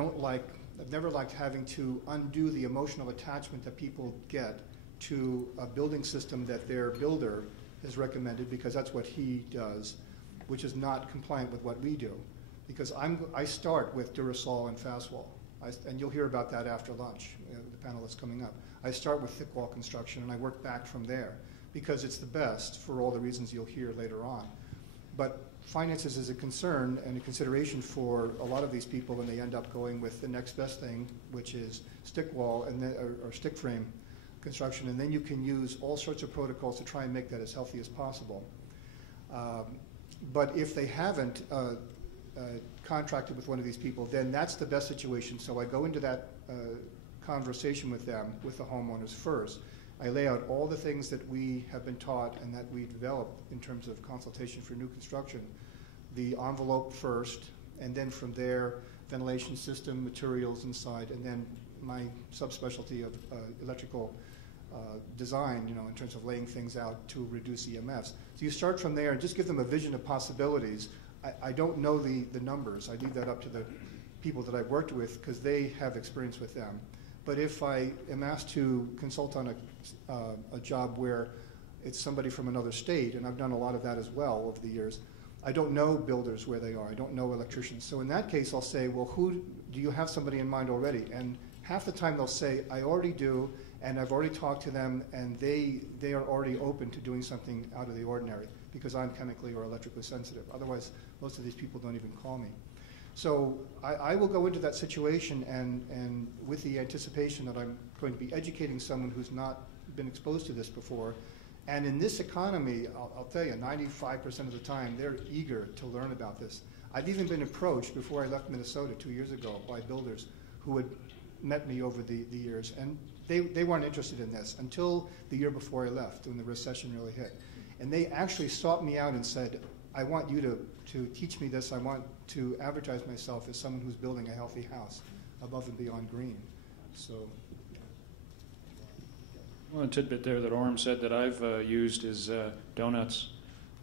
never liked having to undo the emotional attachment that people get to a building system that their builder has recommended, because that's what he does, which is not compliant with what we do. Because I start with Durasol and fast wall, and you'll hear about that after lunch, the panel that's coming up. I start with thick wall construction, and I work back from there, because it's the best for all the reasons you'll hear later on. But finances is a concern and a consideration for a lot of these people, and they end up going with the next best thing, which is stick wall and then, or stick frame construction, and then you can use all sorts of protocols to try and make that as healthy as possible. But if they haven't contracted with one of these people, then that's the best situation. So I go into that conversation with them, with the homeowners first. I lay out all the things that we have been taught and that we develop in terms of consultation for new construction. The envelope first, and then from there, ventilation system, materials inside, and then my subspecialty of electrical design, in terms of laying things out to reduce EMFs. So you start from there and just give them a vision of possibilities. I don't know the numbers. I leave that up to the people that I've worked with, because they have experience with them. But if I am asked to consult on a job where it's somebody from another state, and I've done a lot of that as well over the years, I don't know builders where they are. I don't know electricians. So in that case, I'll say, well, do you have somebody in mind already? And half the time they'll say, I already do, and I've already talked to them, and they are already open to doing something out of the ordinary, because I'm chemically or electrically sensitive. Otherwise, most of these people don't even call me. So I will go into that situation and with the anticipation that I'm going to be educating someone who's not been exposed to this before. And in this economy, I'll tell you, 95% of the time, they're eager to learn about this. I've even been approached before I left Minnesota 2 years ago by builders who had met me over the years, and they weren't interested in this until the year before I left, when the recession really hit. And they actually sought me out and said, I want you to teach me this. I want to advertise myself as someone who's building a healthy house above and beyond green. So, well, a tidbit there that Orm said that I've used is donuts.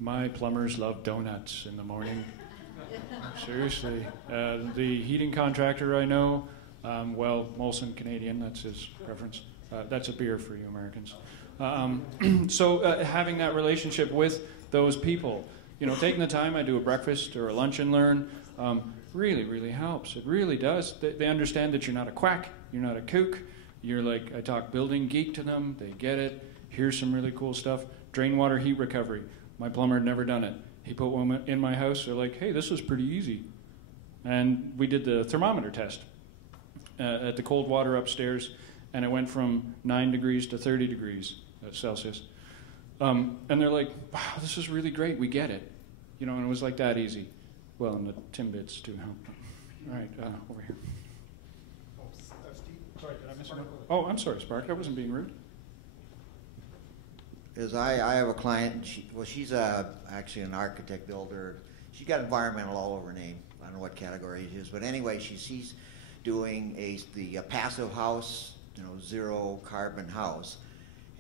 My plumbers love donuts in the morning. Seriously. The heating contractor I know, Molson Canadian, that's his preference. That's a beer for you Americans. So having that relationship with those people, taking the time, I do a breakfast or a lunch and learn, really, really helps. It really does. They understand that you're not a quack, you're not a kook. You're like, I talk building geek to them, they get it. Here's some really cool stuff. Drain water heat recovery. My plumber had never done it. He put one in my house. They're like, hey, this was pretty easy. And we did the thermometer test at the cold water upstairs, and it went from 9 degrees to 30 degrees Celsius. And they're like, wow, this is really great. We get it. And it was like that easy. Well, and the Timbits too helped. All right, over here. Steve, sorry, did I Oh, I'm sorry, Spark. I wasn't being rude. Is I have a client. She's actually an architect builder. She's got environmental all over her name. I don't know what category it is, but anyway, she's doing the passive house, zero carbon house,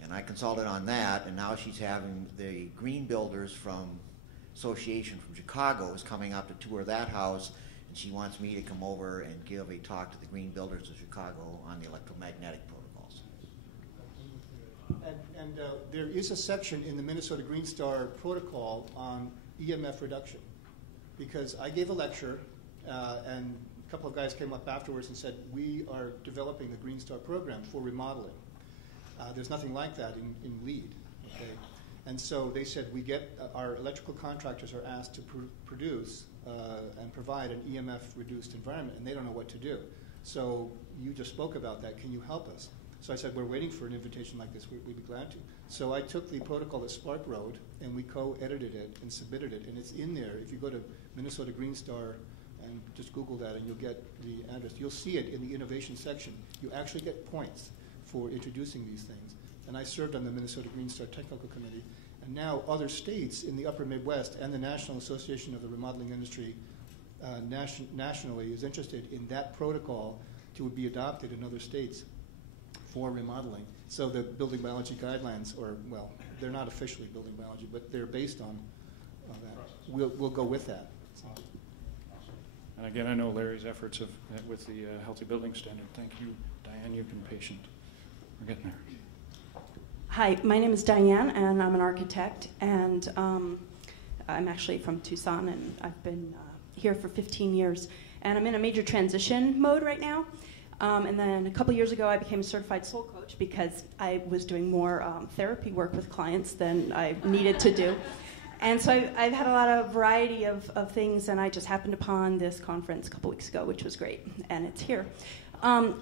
and I consulted on that. And now she's having the green builders from Association from Chicago is coming up to tour that house, and she wants me to come over and give a talk to the green builders of Chicago on the electromagnetic protocols. And there is a section in the Minnesota Green Star protocol on EMF reduction, because I gave a lecture and a couple of guys came up afterwards and said, we are developing the Green Star program for remodeling. There's nothing like that in LEED. Okay? And so they said, our electrical contractors are asked to produce and provide an EMF reduced environment, and they don't know what to do. So you just spoke about that. Can you help us? So I said, we're waiting for an invitation like this. We'd be glad to. So I took the protocol that Spark wrote, and we co-edited it and submitted it, and it's in there. If you go to Minnesota Green Star and just Google that, and you'll get the address. You'll see it in the innovation section. You actually get points for introducing these things. And I served on the Minnesota Green Star Technical Committee, and now other states in the upper Midwest and the National Association of the Remodeling Industry nationally is interested in that protocol to be adopted in other states for remodeling. So the building biology guidelines, they're not officially building biology, but they're based on that. We'll go with that. So. And again, I know Larry's efforts with the Healthy Building Standard. Thank you, Diane. You've been patient. We're getting there. Hi, my name is Diane, and I'm an architect, and I'm actually from Tucson, and I've been here for 15 years, and I'm in a major transition mode right now. And then a couple years ago, I became a certified soul coach because I was doing more therapy work with clients than I needed to do. And so I've had a lot of variety of things, and I just happened upon this conference a couple weeks ago, which was great, and it's here.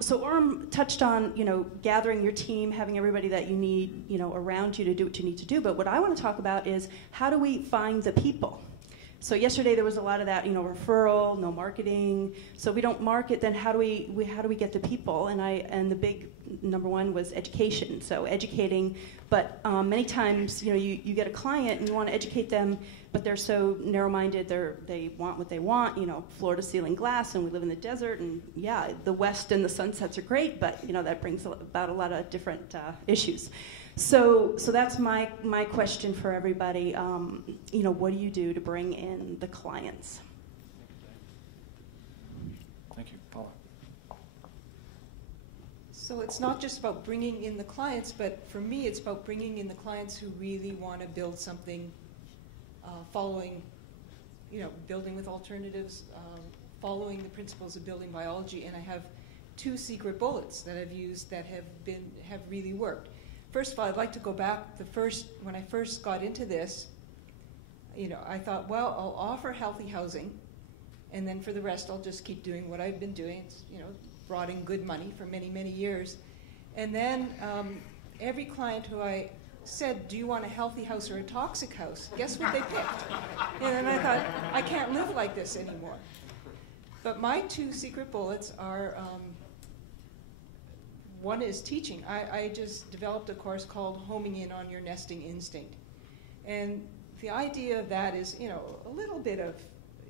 So Orm touched on, gathering your team, having everybody that you need, around you to do what you need to do. But what I want to talk about is how do we find the people? So yesterday there was a lot of that, referral, no marketing. So we don't market, then how do we get the people? And the big number one was education. So educating, but many times, you get a client and you want to educate them, but they're so narrow-minded. They want what they want, floor-to-ceiling glass, and we live in the desert. And yeah, the West and the sunsets are great, but that brings about a lot of different issues. So that's my question for everybody. What do you do to bring in the clients? Thank you, Paula. So it's not just about bringing in the clients, but for me, it's about bringing in the clients who really want to build something, following, building with alternatives, following the principles of building biology. And I have 2 secret bullets that I've used that have really worked. First of all, I'd like to go back when I first got into this, I thought, well, I'll offer healthy housing, and then for the rest, I'll just keep doing what I've been doing. It's, brought in good money for many, many years. And then every client who I said, do you want a healthy house or a toxic house? Guess what they picked? And then I thought, I can't live like this anymore. But my 2 secret bullets are, one is teaching. I just developed a course called Homing In on Your Nesting Instinct. And the idea of that is, a little bit of,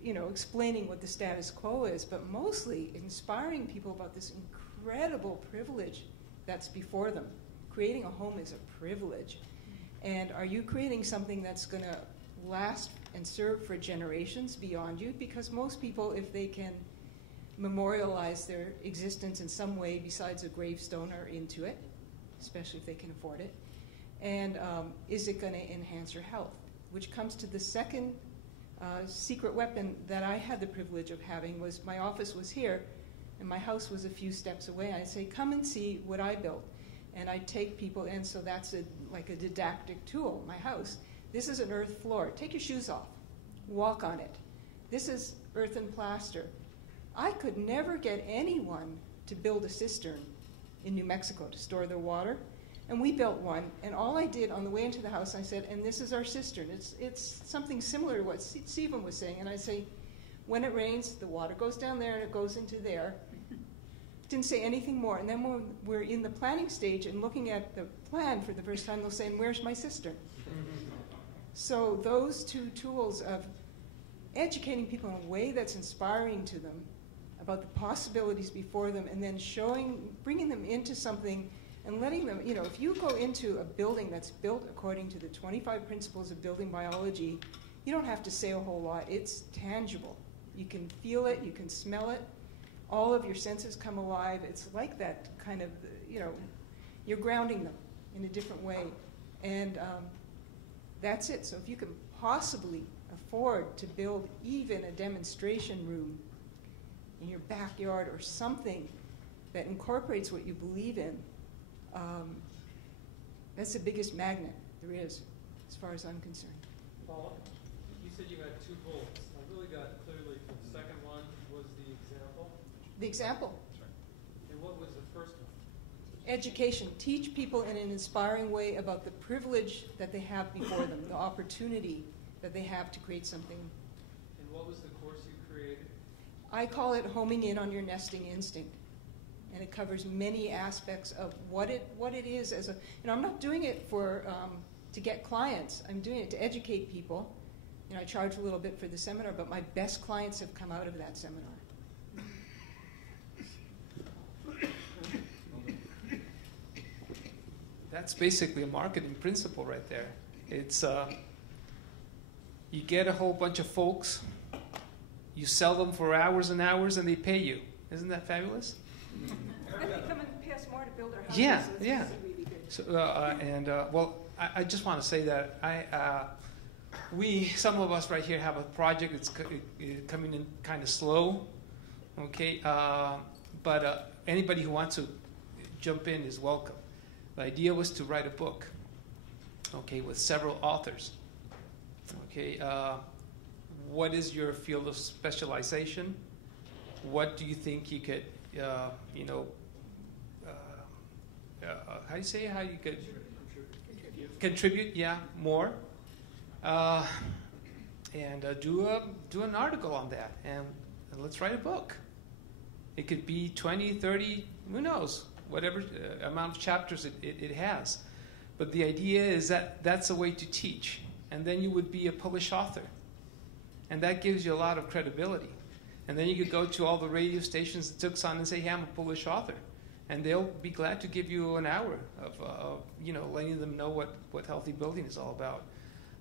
explaining what the status quo is, but mostly inspiring people about this incredible privilege that's before them. Creating a home is a privilege. And are you creating something that's going to last and serve for generations beyond you? Because most people, if they can memorialize their existence in some way besides a gravestone or into it, especially if they can afford it, and is it going to enhance your health? Which comes to the second secret weapon that I had the privilege of having. Was my office was here and my house was a few steps away. I'd say, come and see what I built. And I'd take people in, so that's like a didactic tool, my house. This is an earth floor. Take your shoes off. Walk on it. This is earth and plaster. I could never get anyone to build a cistern in New Mexico to store their water. And we built one, and all I did on the way into the house, I said, and this is our cistern. It's something similar to what Stephen was saying. And I say, when it rains, the water goes down there and it goes into there. Didn't say anything more. And then when we're in the planning stage and looking at the plan for the first time, they'll say, "And where's my sister?" So those two tools of educating people in a way that's inspiring to them about the possibilities before them, and then bringing them into something and letting them, if you go into a building that's built according to the 25 principles of building biology, you don't have to say a whole lot. It's tangible. You can feel it, you can smell it. All of your senses come alive. It's like that kind of, you're grounding them in a different way. And that's it. So if you can possibly afford to build even a demonstration room in your backyard or something that incorporates what you believe in, that's the biggest magnet there is, as far as I'm concerned. Paula, you said you had 2 bullets. I really got clearly the second one was the example. The example. And what was the first one? Education. Teach people in an inspiring way about the privilege that they have before them, the opportunity that they have to create something. And what was the course you created? I call it homing in on your nesting instinct. And it covers many aspects of what it is as a, I'm not doing it for, to get clients. I'm doing it to educate people. I charge a little bit for the seminar, but my best clients have come out of that seminar. That's basically a marketing principle right there. It's you get a whole bunch of folks, you sell them for hours and hours, and they pay you. Isn't that fabulous? Then they come and pay us more to build our houses. Yeah, so yeah. Really good. So, well, I just want to say that some of us right here have a project that's coming in kind of slow, okay? But anybody who wants to jump in is welcome. The idea was to write a book, okay, with several authors. Okay, what is your field of specialization? What do you think you could, how do you say how you could contribute? Yeah, more, and do an article on that, and let's write a book. It could be 20, 30, who knows, whatever amount of chapters it has. But the idea is that that's a way to teach. And then you would be a published author. And that gives you a lot of credibility. And then you could go to all the radio stations that took on and say, hey, I'm a published author. And they'll be glad to give you an hour of letting them know what healthy building is all about.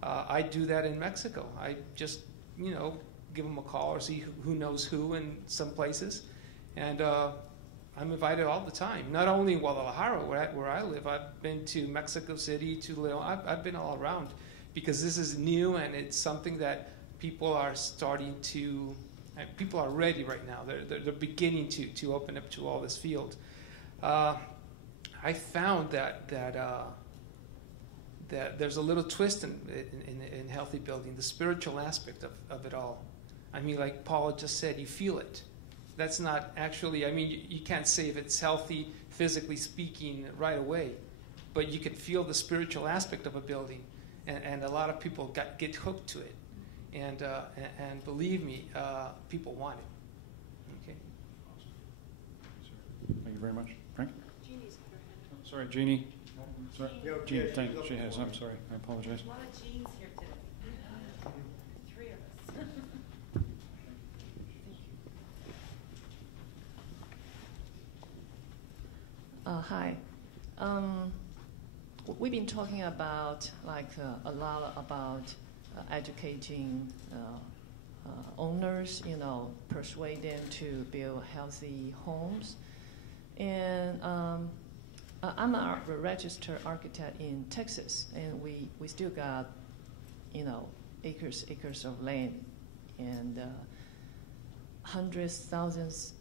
I do that in Mexico. I just, give them a call or see who knows who in some places. And I'm invited all the time. Not only in Guadalajara, where I live. I've been to Mexico City, to Leon. I've been all around because this is new and it's something that people are starting to. People are ready right now. They're beginning to open up to all this field. I found that there's a little twist in healthy building, the spiritual aspect of it all. I mean, like Paula just said, you feel it. That's not actually, you can't say if it's healthy, physically speaking, right away. But you can feel the spiritual aspect of a building. And a lot of people get hooked to it. And believe me, people want it. Okay. Thank you very much. Frank? Jeannie's got her hand up. Sorry, Jeannie. Sorry. Jeannie, Jeannie, she has. I'm sorry. I apologize. A lot of Jeans here today. 3 of us. Hi. We've been talking about a lot about educating owners, persuade them to build healthy homes. And I'm a registered architect in Texas, and we still got, acres of land and hundreds, thousands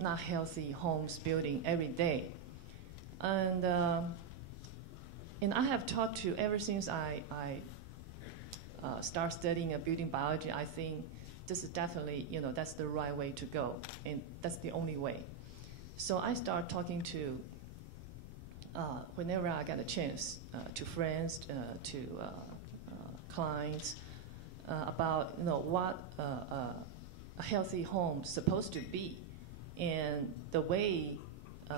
not healthy homes building every day. And I have talked to, ever since I start studying building biology, I think this is definitely, that's the right way to go, and that's the only way. So I start talking to, whenever I get a chance, to friends, to clients, about what a healthy home is supposed to be. And the way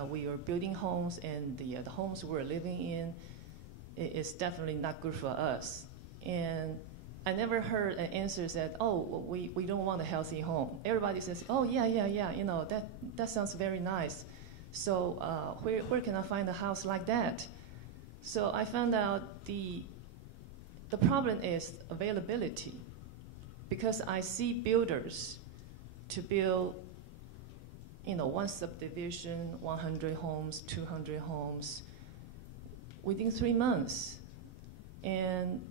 we are building homes and the homes we're living in is definitely not good for us. And I never heard an answer that, oh, we don't want a healthy home. Everybody says, oh, yeah, you know, that sounds very nice. So where can I find a house like that? So I found out the problem is availability, because I see builders to build, you know, one subdivision, 100 homes, 200 homes, within 3 months. And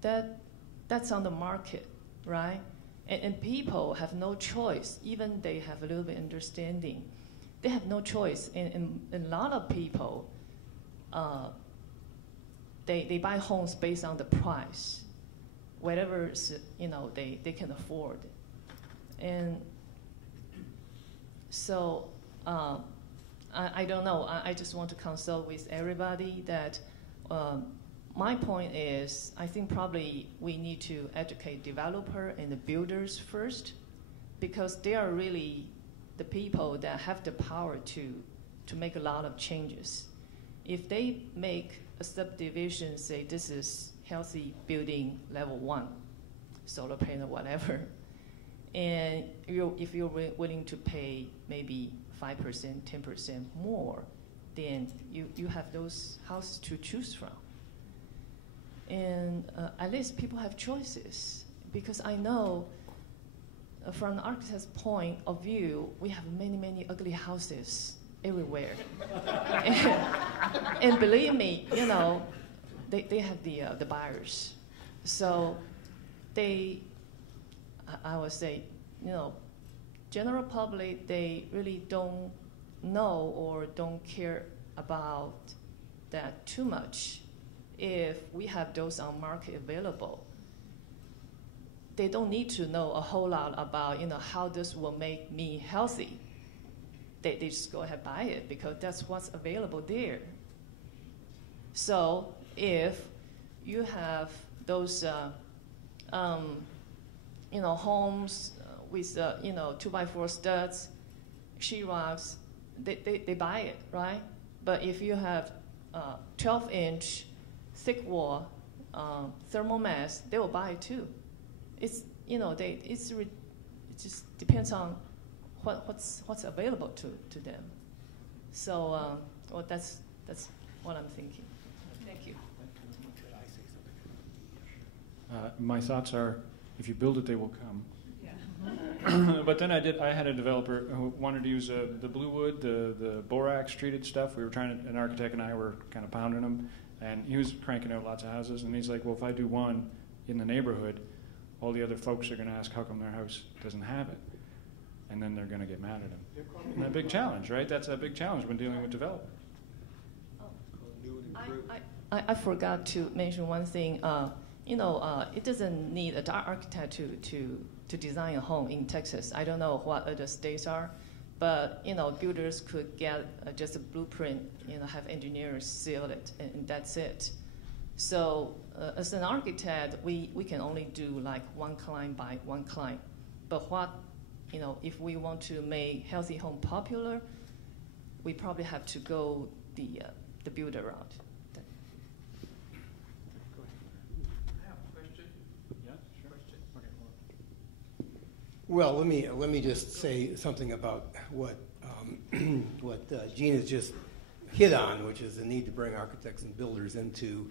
that's on the market, right? And people have no choice, even they have a little bit understanding. They have no choice. And a lot of people, they buy homes based on the price, whatever, you know, they can afford. And so I don't know. I just want to consult with everybody that my point is, I think probably we need to educate developer and the builders first, because they are really the people that have the power to make a lot of changes. If they make a subdivision, say this is healthy building level 1, solar panel, whatever, and if you're willing to pay maybe 5%, 10% more, then you have those houses to choose from. And at least people have choices, because I know from the architect's point of view, we have many, many ugly houses everywhere. and believe me, you know, they have the buyers. So I would say, you know, general public, they really don't know or don't care about that too much. If we have those on market available, they don't need to know a whole lot about, you know, how this will make me healthy. They just go ahead and buy it because that's what's available there. So if you have those, you know, homes with, you know, 2x4 studs, sheetrocks, they buy it, right? But if you have 12-inch thick wall, thermal mass, they will buy it too. It's, you know, it just depends on what's available to them. So, well, that's what I'm thinking. Thank you. My thoughts are, if you build it, they will come. Yeah. But then I had a developer who wanted to use the blue wood, the borax treated stuff. We were an architect and I were kind of pounding them, and he was cranking out lots of houses. And he's like, well, if I do one in the neighborhood, all the other folks are going to ask how come their house doesn't have it, and then they're going to get mad at him. And a big challenge, right? That's a big challenge when dealing with development. I forgot to mention one thing. You know, it doesn't need an architect to design a home in Texas. I don't know what other states are, but, you know, builders could get just a blueprint, you know, have engineers seal it, and that's it. So as an architect, we can only do like one client by one client. But what, you know, if we want to make healthy home popular, we probably have to go the builder route. Well, let me just say something about what Gina's just hit on, which is the need to bring architects and builders into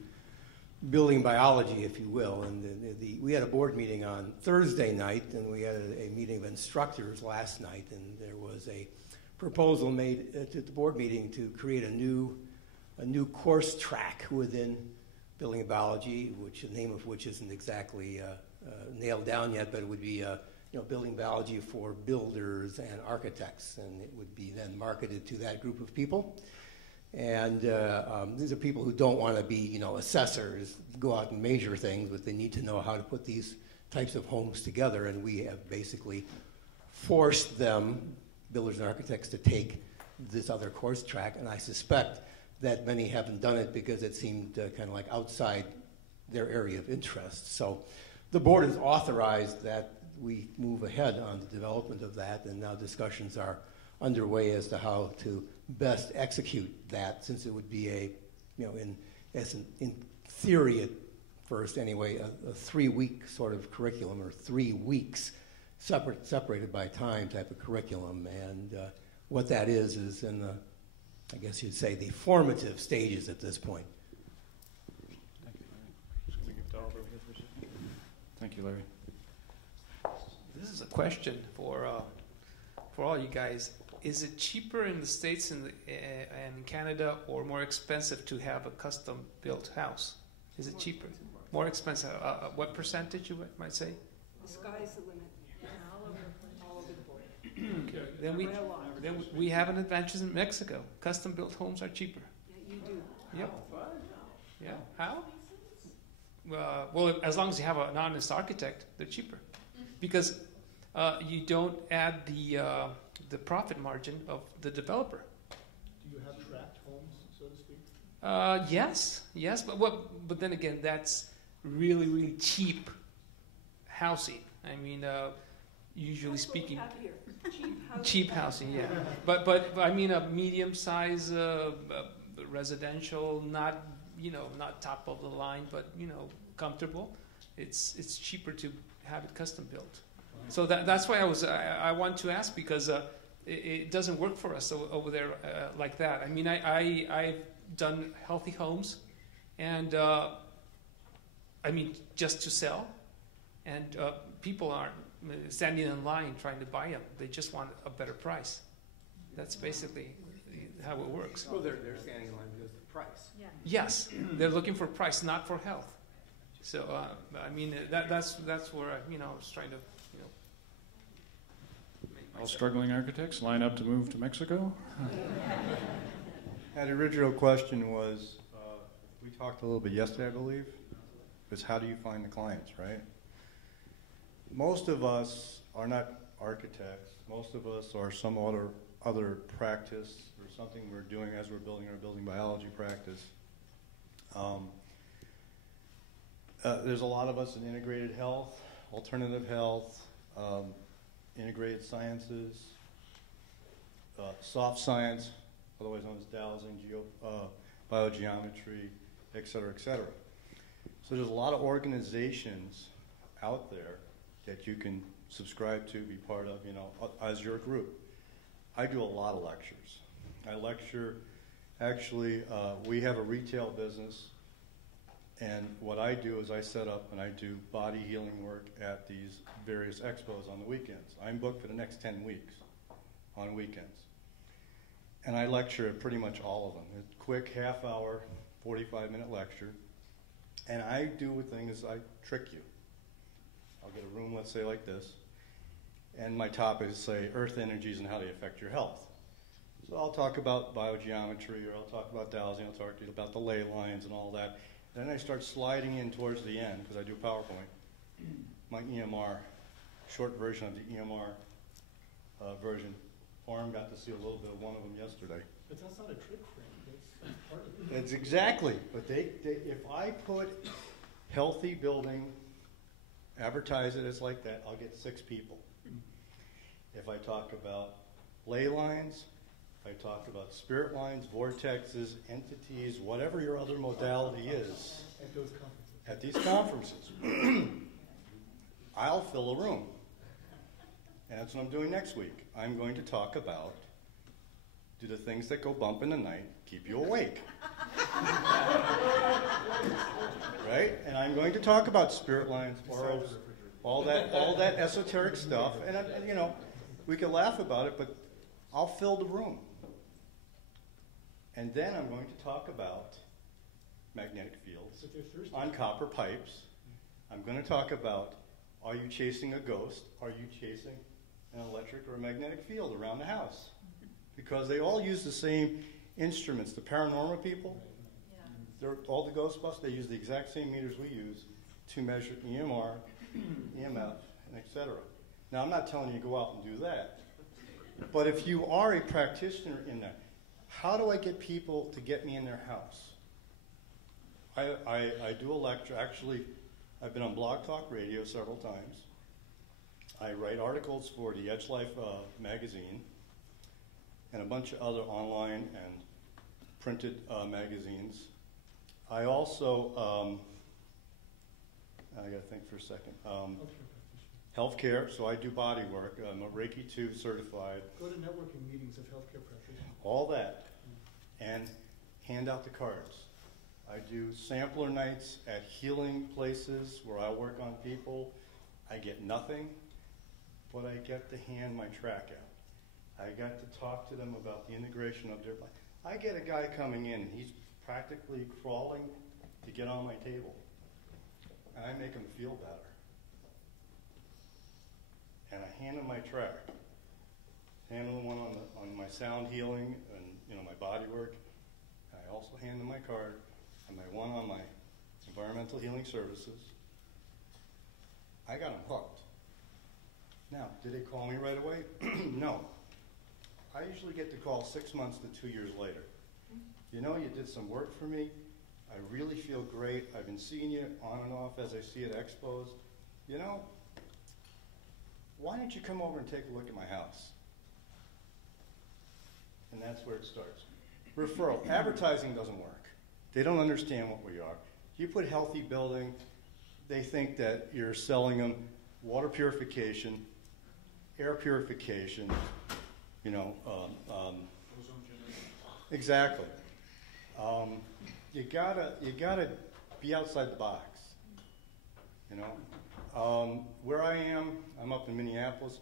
building biology, if you will. And we had a board meeting on Thursday night, and we had a meeting of instructors last night, and there was a proposal made at the board meeting to create a new course track within building biology, which the name of which isn't exactly nailed down yet, but it would be building biology for builders and architects, and it would be then marketed to that group of people. And these are people who don't want to be, assessors, go out and measure things, but they need to know how to put these types of homes together. And we have basically forced them, builders and architects, to take this other course track. And I suspect that many haven't done it because it seemed kind of like outside their area of interest. So the board has authorized that we move ahead on the development of that, and now discussions are underway as to how to best execute that, since it would be a, in theory at first anyway, a 3-week sort of curriculum, or 3 weeks separated by time type of curriculum. And what that is in the, I guess you'd say, the formative stages at this point. Thank you, Larry. This is a question for all you guys. Is it cheaper in the States and in Canada, or more expensive to have a custom-built house? Is it cheaper? More expensive. What percentage you might say? The sky's the limit. All over the board. Okay. Then we have an advantage in Mexico. Custom-built homes are cheaper. Yeah, you do. Yep. Yeah. How? Well, as long as you have an honest architect, they're cheaper, because you don't add the profit margin of the developer. Do you have tract homes, so to speak? Yes, but then again, that's really, really cheap housing. I mean, usually That's speaking, what we have here. cheap housing, yeah. But I mean a medium-size residential, not top of the line, but comfortable. It's cheaper to have it custom built. So that's why I want to ask, because it doesn't work for us over there like that. I mean, I've done healthy homes, and I mean, just to sell, and people aren't standing in line trying to buy them. They just want a better price. That's basically how it works. Well, they're standing in line because of the price. Yeah. Yes, they're looking for price, not for health. So I mean, that's where I was trying to All struggling architects line up to move to Mexico. The original question was, we talked a little bit yesterday, I believe, was how do you find the clients, right? Most of us are not architects. Most of us are some other practice or something we're doing as we're building our building biology practice. There's a lot of us in integrated health, alternative health, integrated sciences, soft science, otherwise known as dowsing, biogeometry, et cetera, et cetera. So there's a lot of organizations out there that you can subscribe to, be part of, as your group. I do a lot of lectures. I lecture, actually, we have a retail business, and what I do is I set up and I do body healing work at these various expos on the weekends. I'm booked for the next 10 weeks on weekends. And I lecture at pretty much all of them. It's a quick half-hour, 45-minute lecture. And I do a thing is I trick you. I'll get a room, let's say, like this. And my topic is, say, earth energies and how they affect your health. So I'll talk about biogeometry, or I'll talk about dowsing, I'll talk to you about the ley lines and all that. Then I start sliding in towards the end, because I do PowerPoint, my EMR, short version of the EMR version. Farm got to see a little bit of one of them yesterday. But that's not a trick frame. That's part of it. That's exactly. But if I put healthy building, advertise it as like that, I'll get 6 people. If I talk about ley lines, if I talk about spirit lines, vortexes, entities, whatever your other modality is, At those conferences. at these conferences, I'll fill a room. And that's what I'm doing next week. I'm going to talk about, do the things that go bump in the night keep you awake? Right? And I'm going to talk about spirit lines, auras, all that esoteric stuff. And we can laugh about it, but I'll fill the room. And then I'm going to talk about magnetic fields on copper pipes. I'm going to talk about, are you chasing a ghost? Are you chasing an electric or a magnetic field around the house? Because they all use the same instruments. The paranormal people, all the Ghostbusters, they use the exact same meters we use to measure EMR, EMF, and etc. Now, I'm not telling you to go out and do that. But if you are a practitioner in that, how do I get people to get me in their house? I do a lecture. Actually, I've been on Blog Talk Radio several times. I write articles for the Edge Life magazine. and a bunch of other online and printed magazines. I also, I got to think for a second. Healthcare, so I do body work. I'm a Reiki 2 certified. Go to networking meetings of healthcare practitioners. All that. And hand out the cards. I do sampler nights at healing places where I work on people. I get nothing, but I get to hand my track out. I got to talk to them about the integration of their life. I get a guy coming in, he's practically crawling to get on my table. And I make him feel better. And I hand him my track. Hand him one on my sound healing and my body work. And I also hand him my card and my one on my environmental healing services. I got him hooked. Now, did they call me right away? No. I usually get the call 6 months to 2 years later. You know, you did some work for me. I really feel great. I've been seeing you on and off as I see at expos. You know, why don't you come over and take a look at my house? And that's where it starts. Referral. Advertising doesn't work. They don't understand what we are. You put healthy building, they think that you're selling them water purification, air purification, exactly. You gotta be outside the box. Where I am, I'm up in Minneapolis,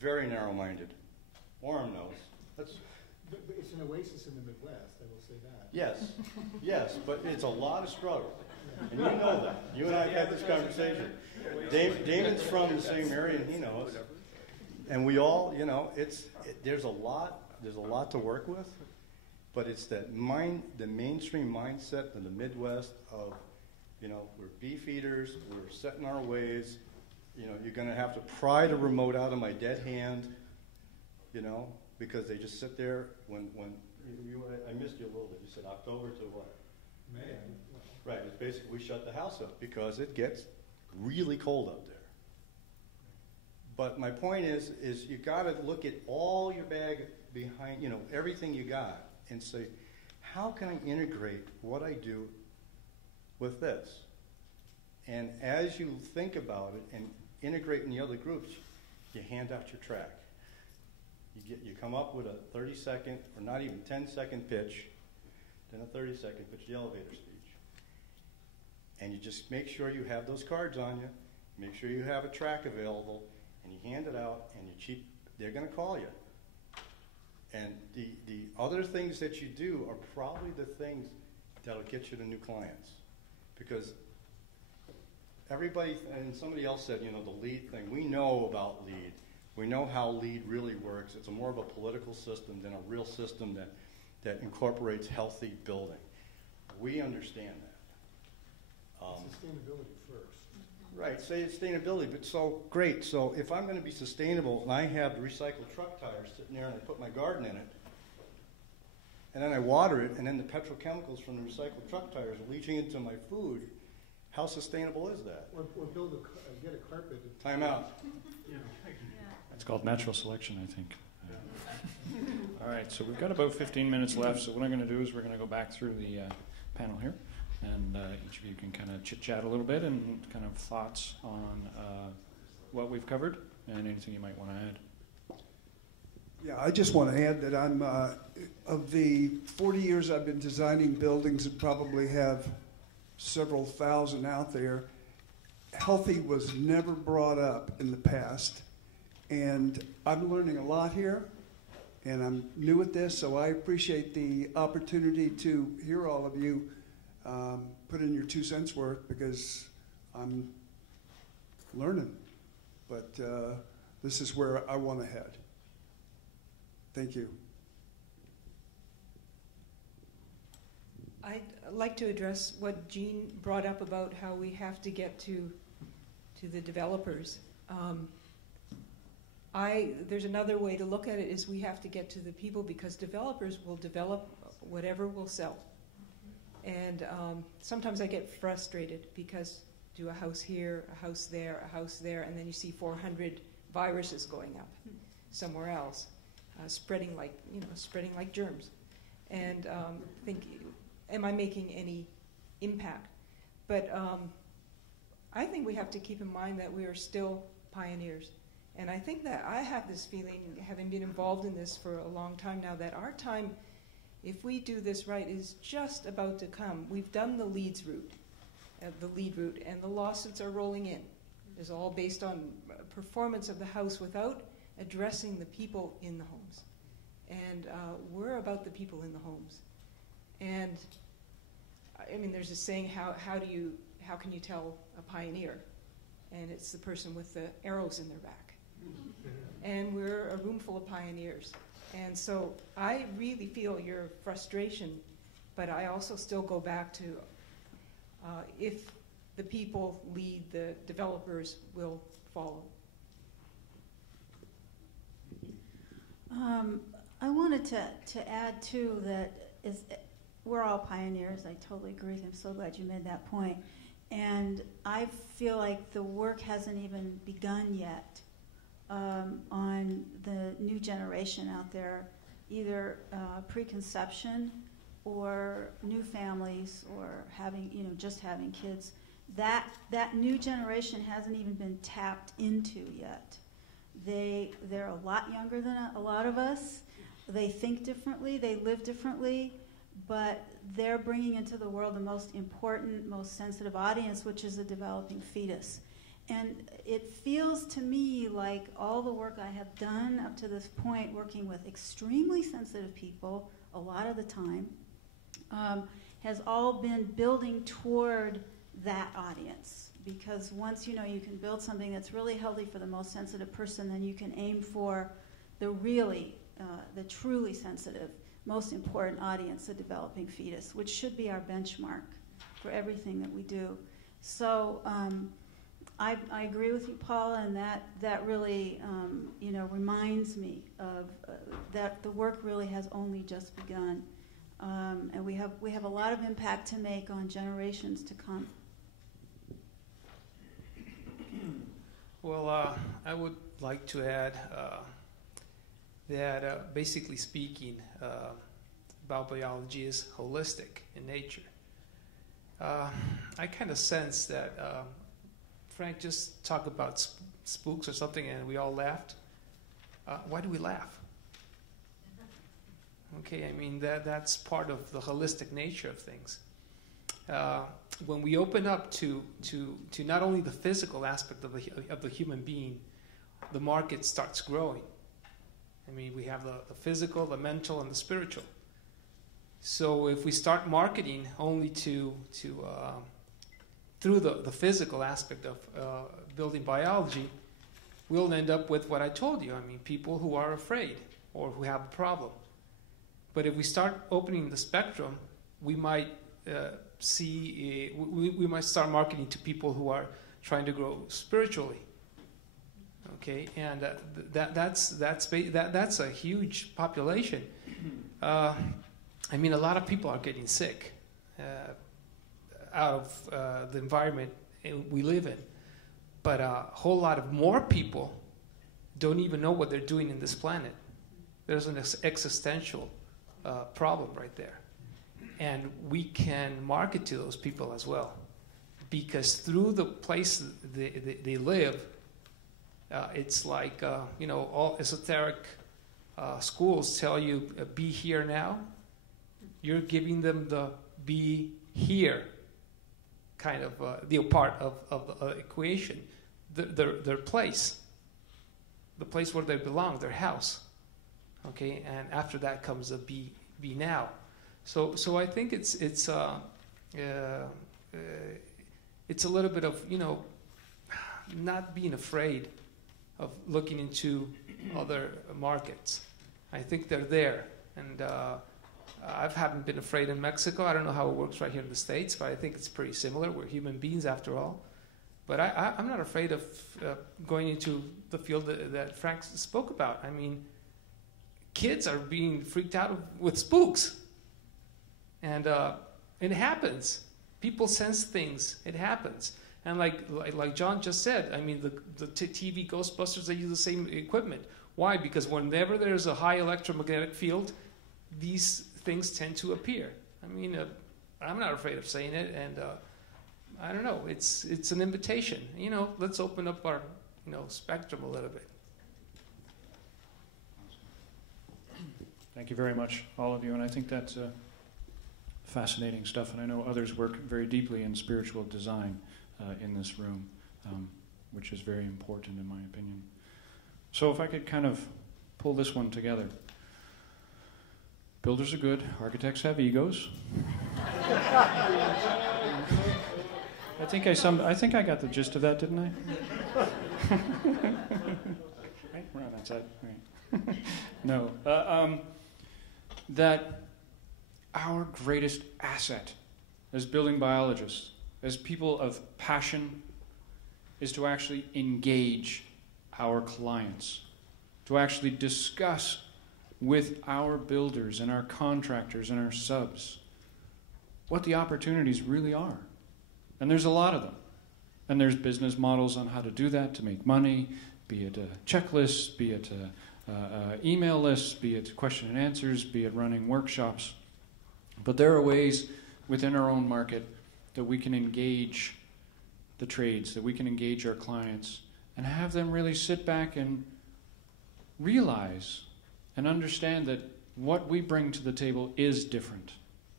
very narrow-minded. Orem knows. But it's an oasis in the Midwest, I will say that. Yes, but it's a lot of struggle. And you know that. You and I had this conversation. Damon's from the same area, and he knows. And we all, there's a lot to work with, but it's that the mainstream mindset in the Midwest of, we're beef eaters, we're set in our ways, you're going to have to pry the remote out of my dead hand, because they just sit there when I missed you a little bit. You said October to what? May. Right. It's basically we shut the house up because it gets really cold up there. But my point is you got to look at all your bag behind, everything you got, and say, how can I integrate what I do with this? And as you think about it and integrate in the other groups, you hand out your track. You come up with a 30-second or not even 10-second pitch, then a 30-second pitch, the elevator speech. And you just make sure you have those cards on you, make sure you have a track available, and you hand it out, and they're going to call you. And the other things that you do are probably the things that'll get you to new clients. Because everybody, and somebody else said, the lead thing, we know about lead. We know how lead really works. It's more of a political system than a real system that incorporates healthy building. We understand that. Sustainability first. Right, say sustainability, but so great. So if I'm going to be sustainable and I have the recycled truck tires sitting there and I put my garden in it, and then I water it, and then the petrochemicals from the recycled truck tires are leaching into my food, how sustainable is that? Or get a carpet. Time out. It's called natural selection, I think. All right, so we've got about 15 minutes left, so what I'm going to do is we're going to go back through the panel here, and each of you can kind of chit-chat a little bit and kind of thoughts on what we've covered and anything you might want to add. Yeah, I just want to add that I'm, of the 40 years I've been designing buildings and probably have several thousand out there, healthy was never brought up in the past. And I'm learning a lot here, and I'm new at this, so I appreciate the opportunity to hear all of you put in your 2 cents worth, because I'm learning. But this is where I want to head. Thank you. I'd like to address what Jean brought up about how we have to get to the developers. There's another way to look at it, is we have to get to the people, because developers will develop whatever will sell. And sometimes I get frustrated because do a house here, a house there, a house there, and then you see 400 viruses going up somewhere else. spreading like germs, and think, am I making any impact? But I think we have to keep in mind that we are still pioneers. And I think that I have this feeling, having been involved in this for a long time now, that our time, if we do this right, is just about to come. We've done the lead route, and the lawsuits are rolling in. It's all based on performance of the house without addressing the people in the homes. And we're about the people in the homes. And I mean, there's a saying, how can you tell a pioneer? And it's the person with the arrows in their back. And we're a room full of pioneers. And so I really feel your frustration, but I also still go back to if the people lead, the developers will follow. I wanted to add, too, that we're all pioneers. I totally agree. I'm so glad you made that point. And I feel like the work hasn't even begun yet on the new generation out there, either preconception or new families or just having kids. That new generation hasn't even been tapped into yet. They're a lot younger than a lot of us. They think differently. They live differently. But they're bringing into the world the most important, most sensitive audience, which is a developing fetus. And it feels to me like all the work I have done up to this point, working with extremely sensitive people a lot of the time, has all been building toward that audience. Because once you can build something that's really healthy for the most sensitive person, then you can aim for the truly sensitive, most important audience, the developing fetus, which should be our benchmark for everything that we do. So I agree with you, Paula, and that really reminds me of that the work really has only just begun, and we have a lot of impact to make on generations to come. Well, I would like to add that basically speaking, bau-biologie is holistic in nature. I kind of sense that Frank just talked about spooks or something and we all laughed. Why do we laugh? Okay, I mean, that's part of the holistic nature of things. When we open up to not only the physical aspect of the human being, the market starts growing. I mean, we have the physical, the mental, and the spiritual. So if we start marketing only through the physical aspect of building biology, we'll end up with what I told you. I mean, people who are afraid or who have a problem. But if we start opening the spectrum, we might we might start marketing to people who are trying to grow spiritually. Okay, and that's a huge population. I mean, a lot of people are getting sick out of the environment we live in, but a whole lot of more people don't even know what they're doing in this planet. There's an existential problem right there. And we can market to those people as well. Because through the place they live, it's like, all esoteric schools tell you, be here now. You're giving them the be here kind of the part of the equation. Their place. The place where they belong, their house. Okay, and after that comes a be now. So I think it's a little bit of not being afraid of looking into other markets. I think they're there, and I haven't been afraid in Mexico. I don't know how it works right here in the States, but I think it's pretty similar. We're human beings after all. But I'm not afraid of going into the field that Frank spoke about. I mean, kids are being freaked out with spooks. And it happens. People sense things. It happens. And like John just said, I mean, the TV Ghostbusters, they use the same equipment. Why? Because whenever there's a high electromagnetic field, these things tend to appear. I mean, I'm not afraid of saying it, and I don't know. It's an invitation. You know, let's open up our spectrum a little bit. Thank you very much, all of you, and I think that's fascinating stuff, and I know others work very deeply in spiritual design in this room, which is very important in my opinion. So if I could kind of pull this one together. Builders are good, architects have egos. I think I got the gist of that, didn't I? Right, we're on that side. Right. No. That our greatest asset as building biologists, as people of passion, is to actually engage our clients, to actually discuss with our builders and our contractors and our subs what the opportunities really are. And there's a lot of them. And there's business models on how to do that to make money, be it checklists, be it email lists, be it question and answers, be it running workshops. But there are ways within our own market that we can engage the trades, that we can engage our clients, and have them really sit back and realize and understand that what we bring to the table is different.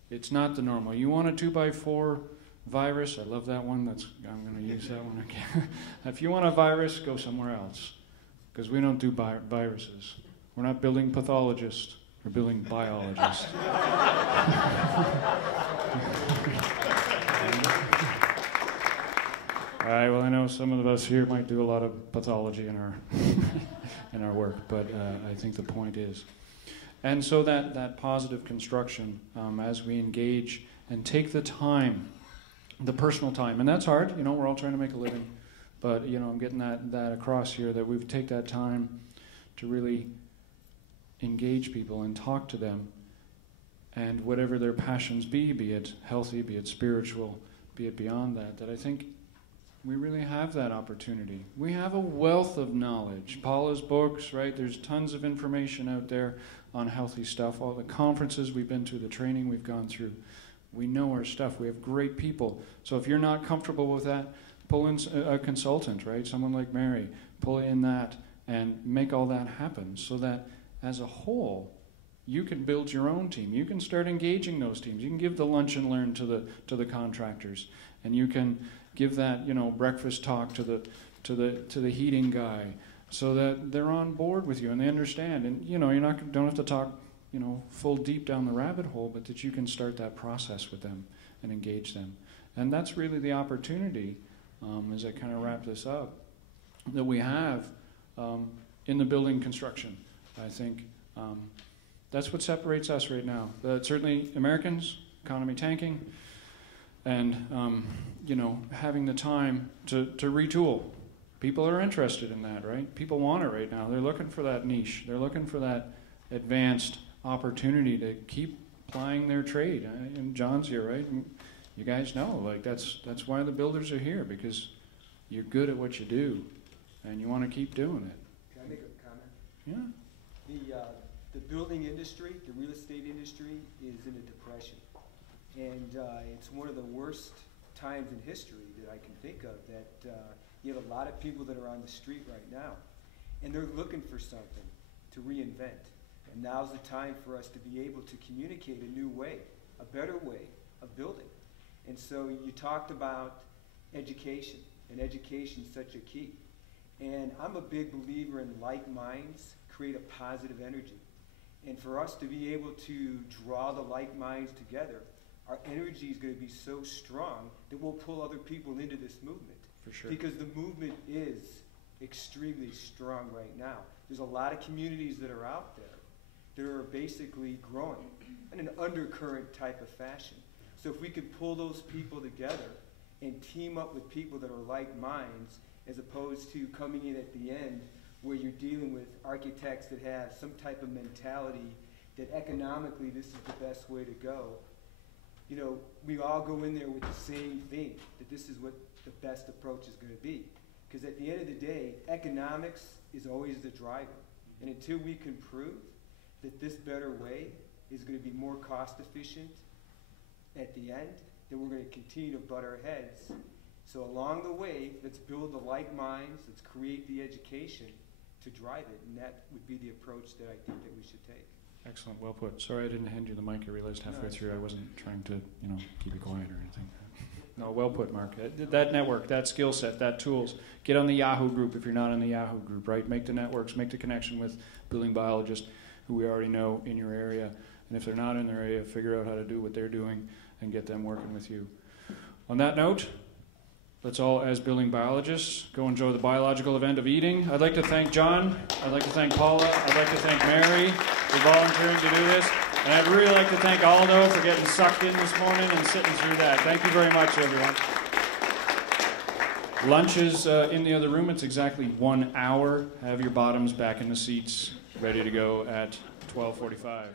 It's not the normal. You want a 2x4 virus? I love that one. I'm going to use that one again. If you want a virus, go somewhere else, because we don't do viruses. We're not building pathologists. We're building biologists. All right, well, I know some of us here might do a lot of pathology in our in our work, but I think the point is. And so that positive construction, as we engage and take the time, the personal time, and that's hard, we're all trying to make a living, but, I'm getting that across here, that we take that time to really engage people and talk to them, and whatever their passions be it healthy, be it spiritual, be it beyond that I think we really have that opportunity. We have a wealth of knowledge. Paula's books, right? There's tons of information out there on healthy stuff. All the conferences we've been to, the training we've gone through. We know our stuff. We have great people. So if you're not comfortable with that, pull in a consultant, right? Someone like Mary. Pull in that and make all that happen so that as a whole, you can build your own team. You can start engaging those teams. You can give the lunch and learn to the contractors, and you can give that breakfast talk to the heating guy, so that they're on board with you and they understand. And don't have to talk full deep down the rabbit hole, but that you can start that process with them and engage them. And that's really the opportunity, as I kind of wrap this up, that we have in the building construction. I think that's what separates us right now. Certainly Americans, economy tanking, and having the time to retool. People are interested in that, right? People want it right now. They're looking for that niche. They're looking for that advanced opportunity to keep plying their trade. And John's here, right? And you guys know, that's why the builders are here, because you're good at what you do, and you want to keep doing it. Can I make a comment? Yeah. The building industry, the real estate industry, is in a depression. And it's one of the worst times in history that I can think of, that you have a lot of people that are on the street right now, and they're looking for something to reinvent. And now's the time for us to be able to communicate a new way, a better way of building. And so you talked about education, and education is such a key. And I'm a big believer in like minds create a positive energy. And for us to be able to draw the like minds together, our energy is going to be so strong that we'll pull other people into this movement. For sure. Because the movement is extremely strong right now. There's a lot of communities that are out there that are basically growing in an undercurrent type of fashion. So if we could pull those people together and team up with people that are like minds, as opposed to coming in at the end where you're dealing with architects that have some type of mentality that economically this is the best way to go. We all go in there with the same thing, that this is what the best approach is going to be. Because at the end of the day, economics is always the driver. And until we can prove that this better way is going to be more cost efficient at the end, then we're going to continue to butt our heads. So along the way, let's build the like minds, let's create the education to drive it, and that would be the approach that I think that we should take. Excellent, well put. Sorry I didn't hand you the mic. I realized halfway through I wasn't trying to, keep you quiet or anything. No, well put, Mark. That network, that skill set, that tools. Get on the Yahoo group if you're not on the Yahoo group, right? Make the networks, make the connection with building biologists who we already know in your area. And if they're not in their area, figure out how to do what they're doing and get them working with you. On that note, let's all, as building biologists, go enjoy the biological event of eating. I'd like to thank John. I'd like to thank Paula. I'd like to thank Mary for volunteering to do this. And I'd really like to thank Aldo for getting sucked in this morning and sitting through that. Thank you very much, everyone. Lunch is in the other room. It's exactly 1 hour. Have your bottoms back in the seats, ready to go at 12:45.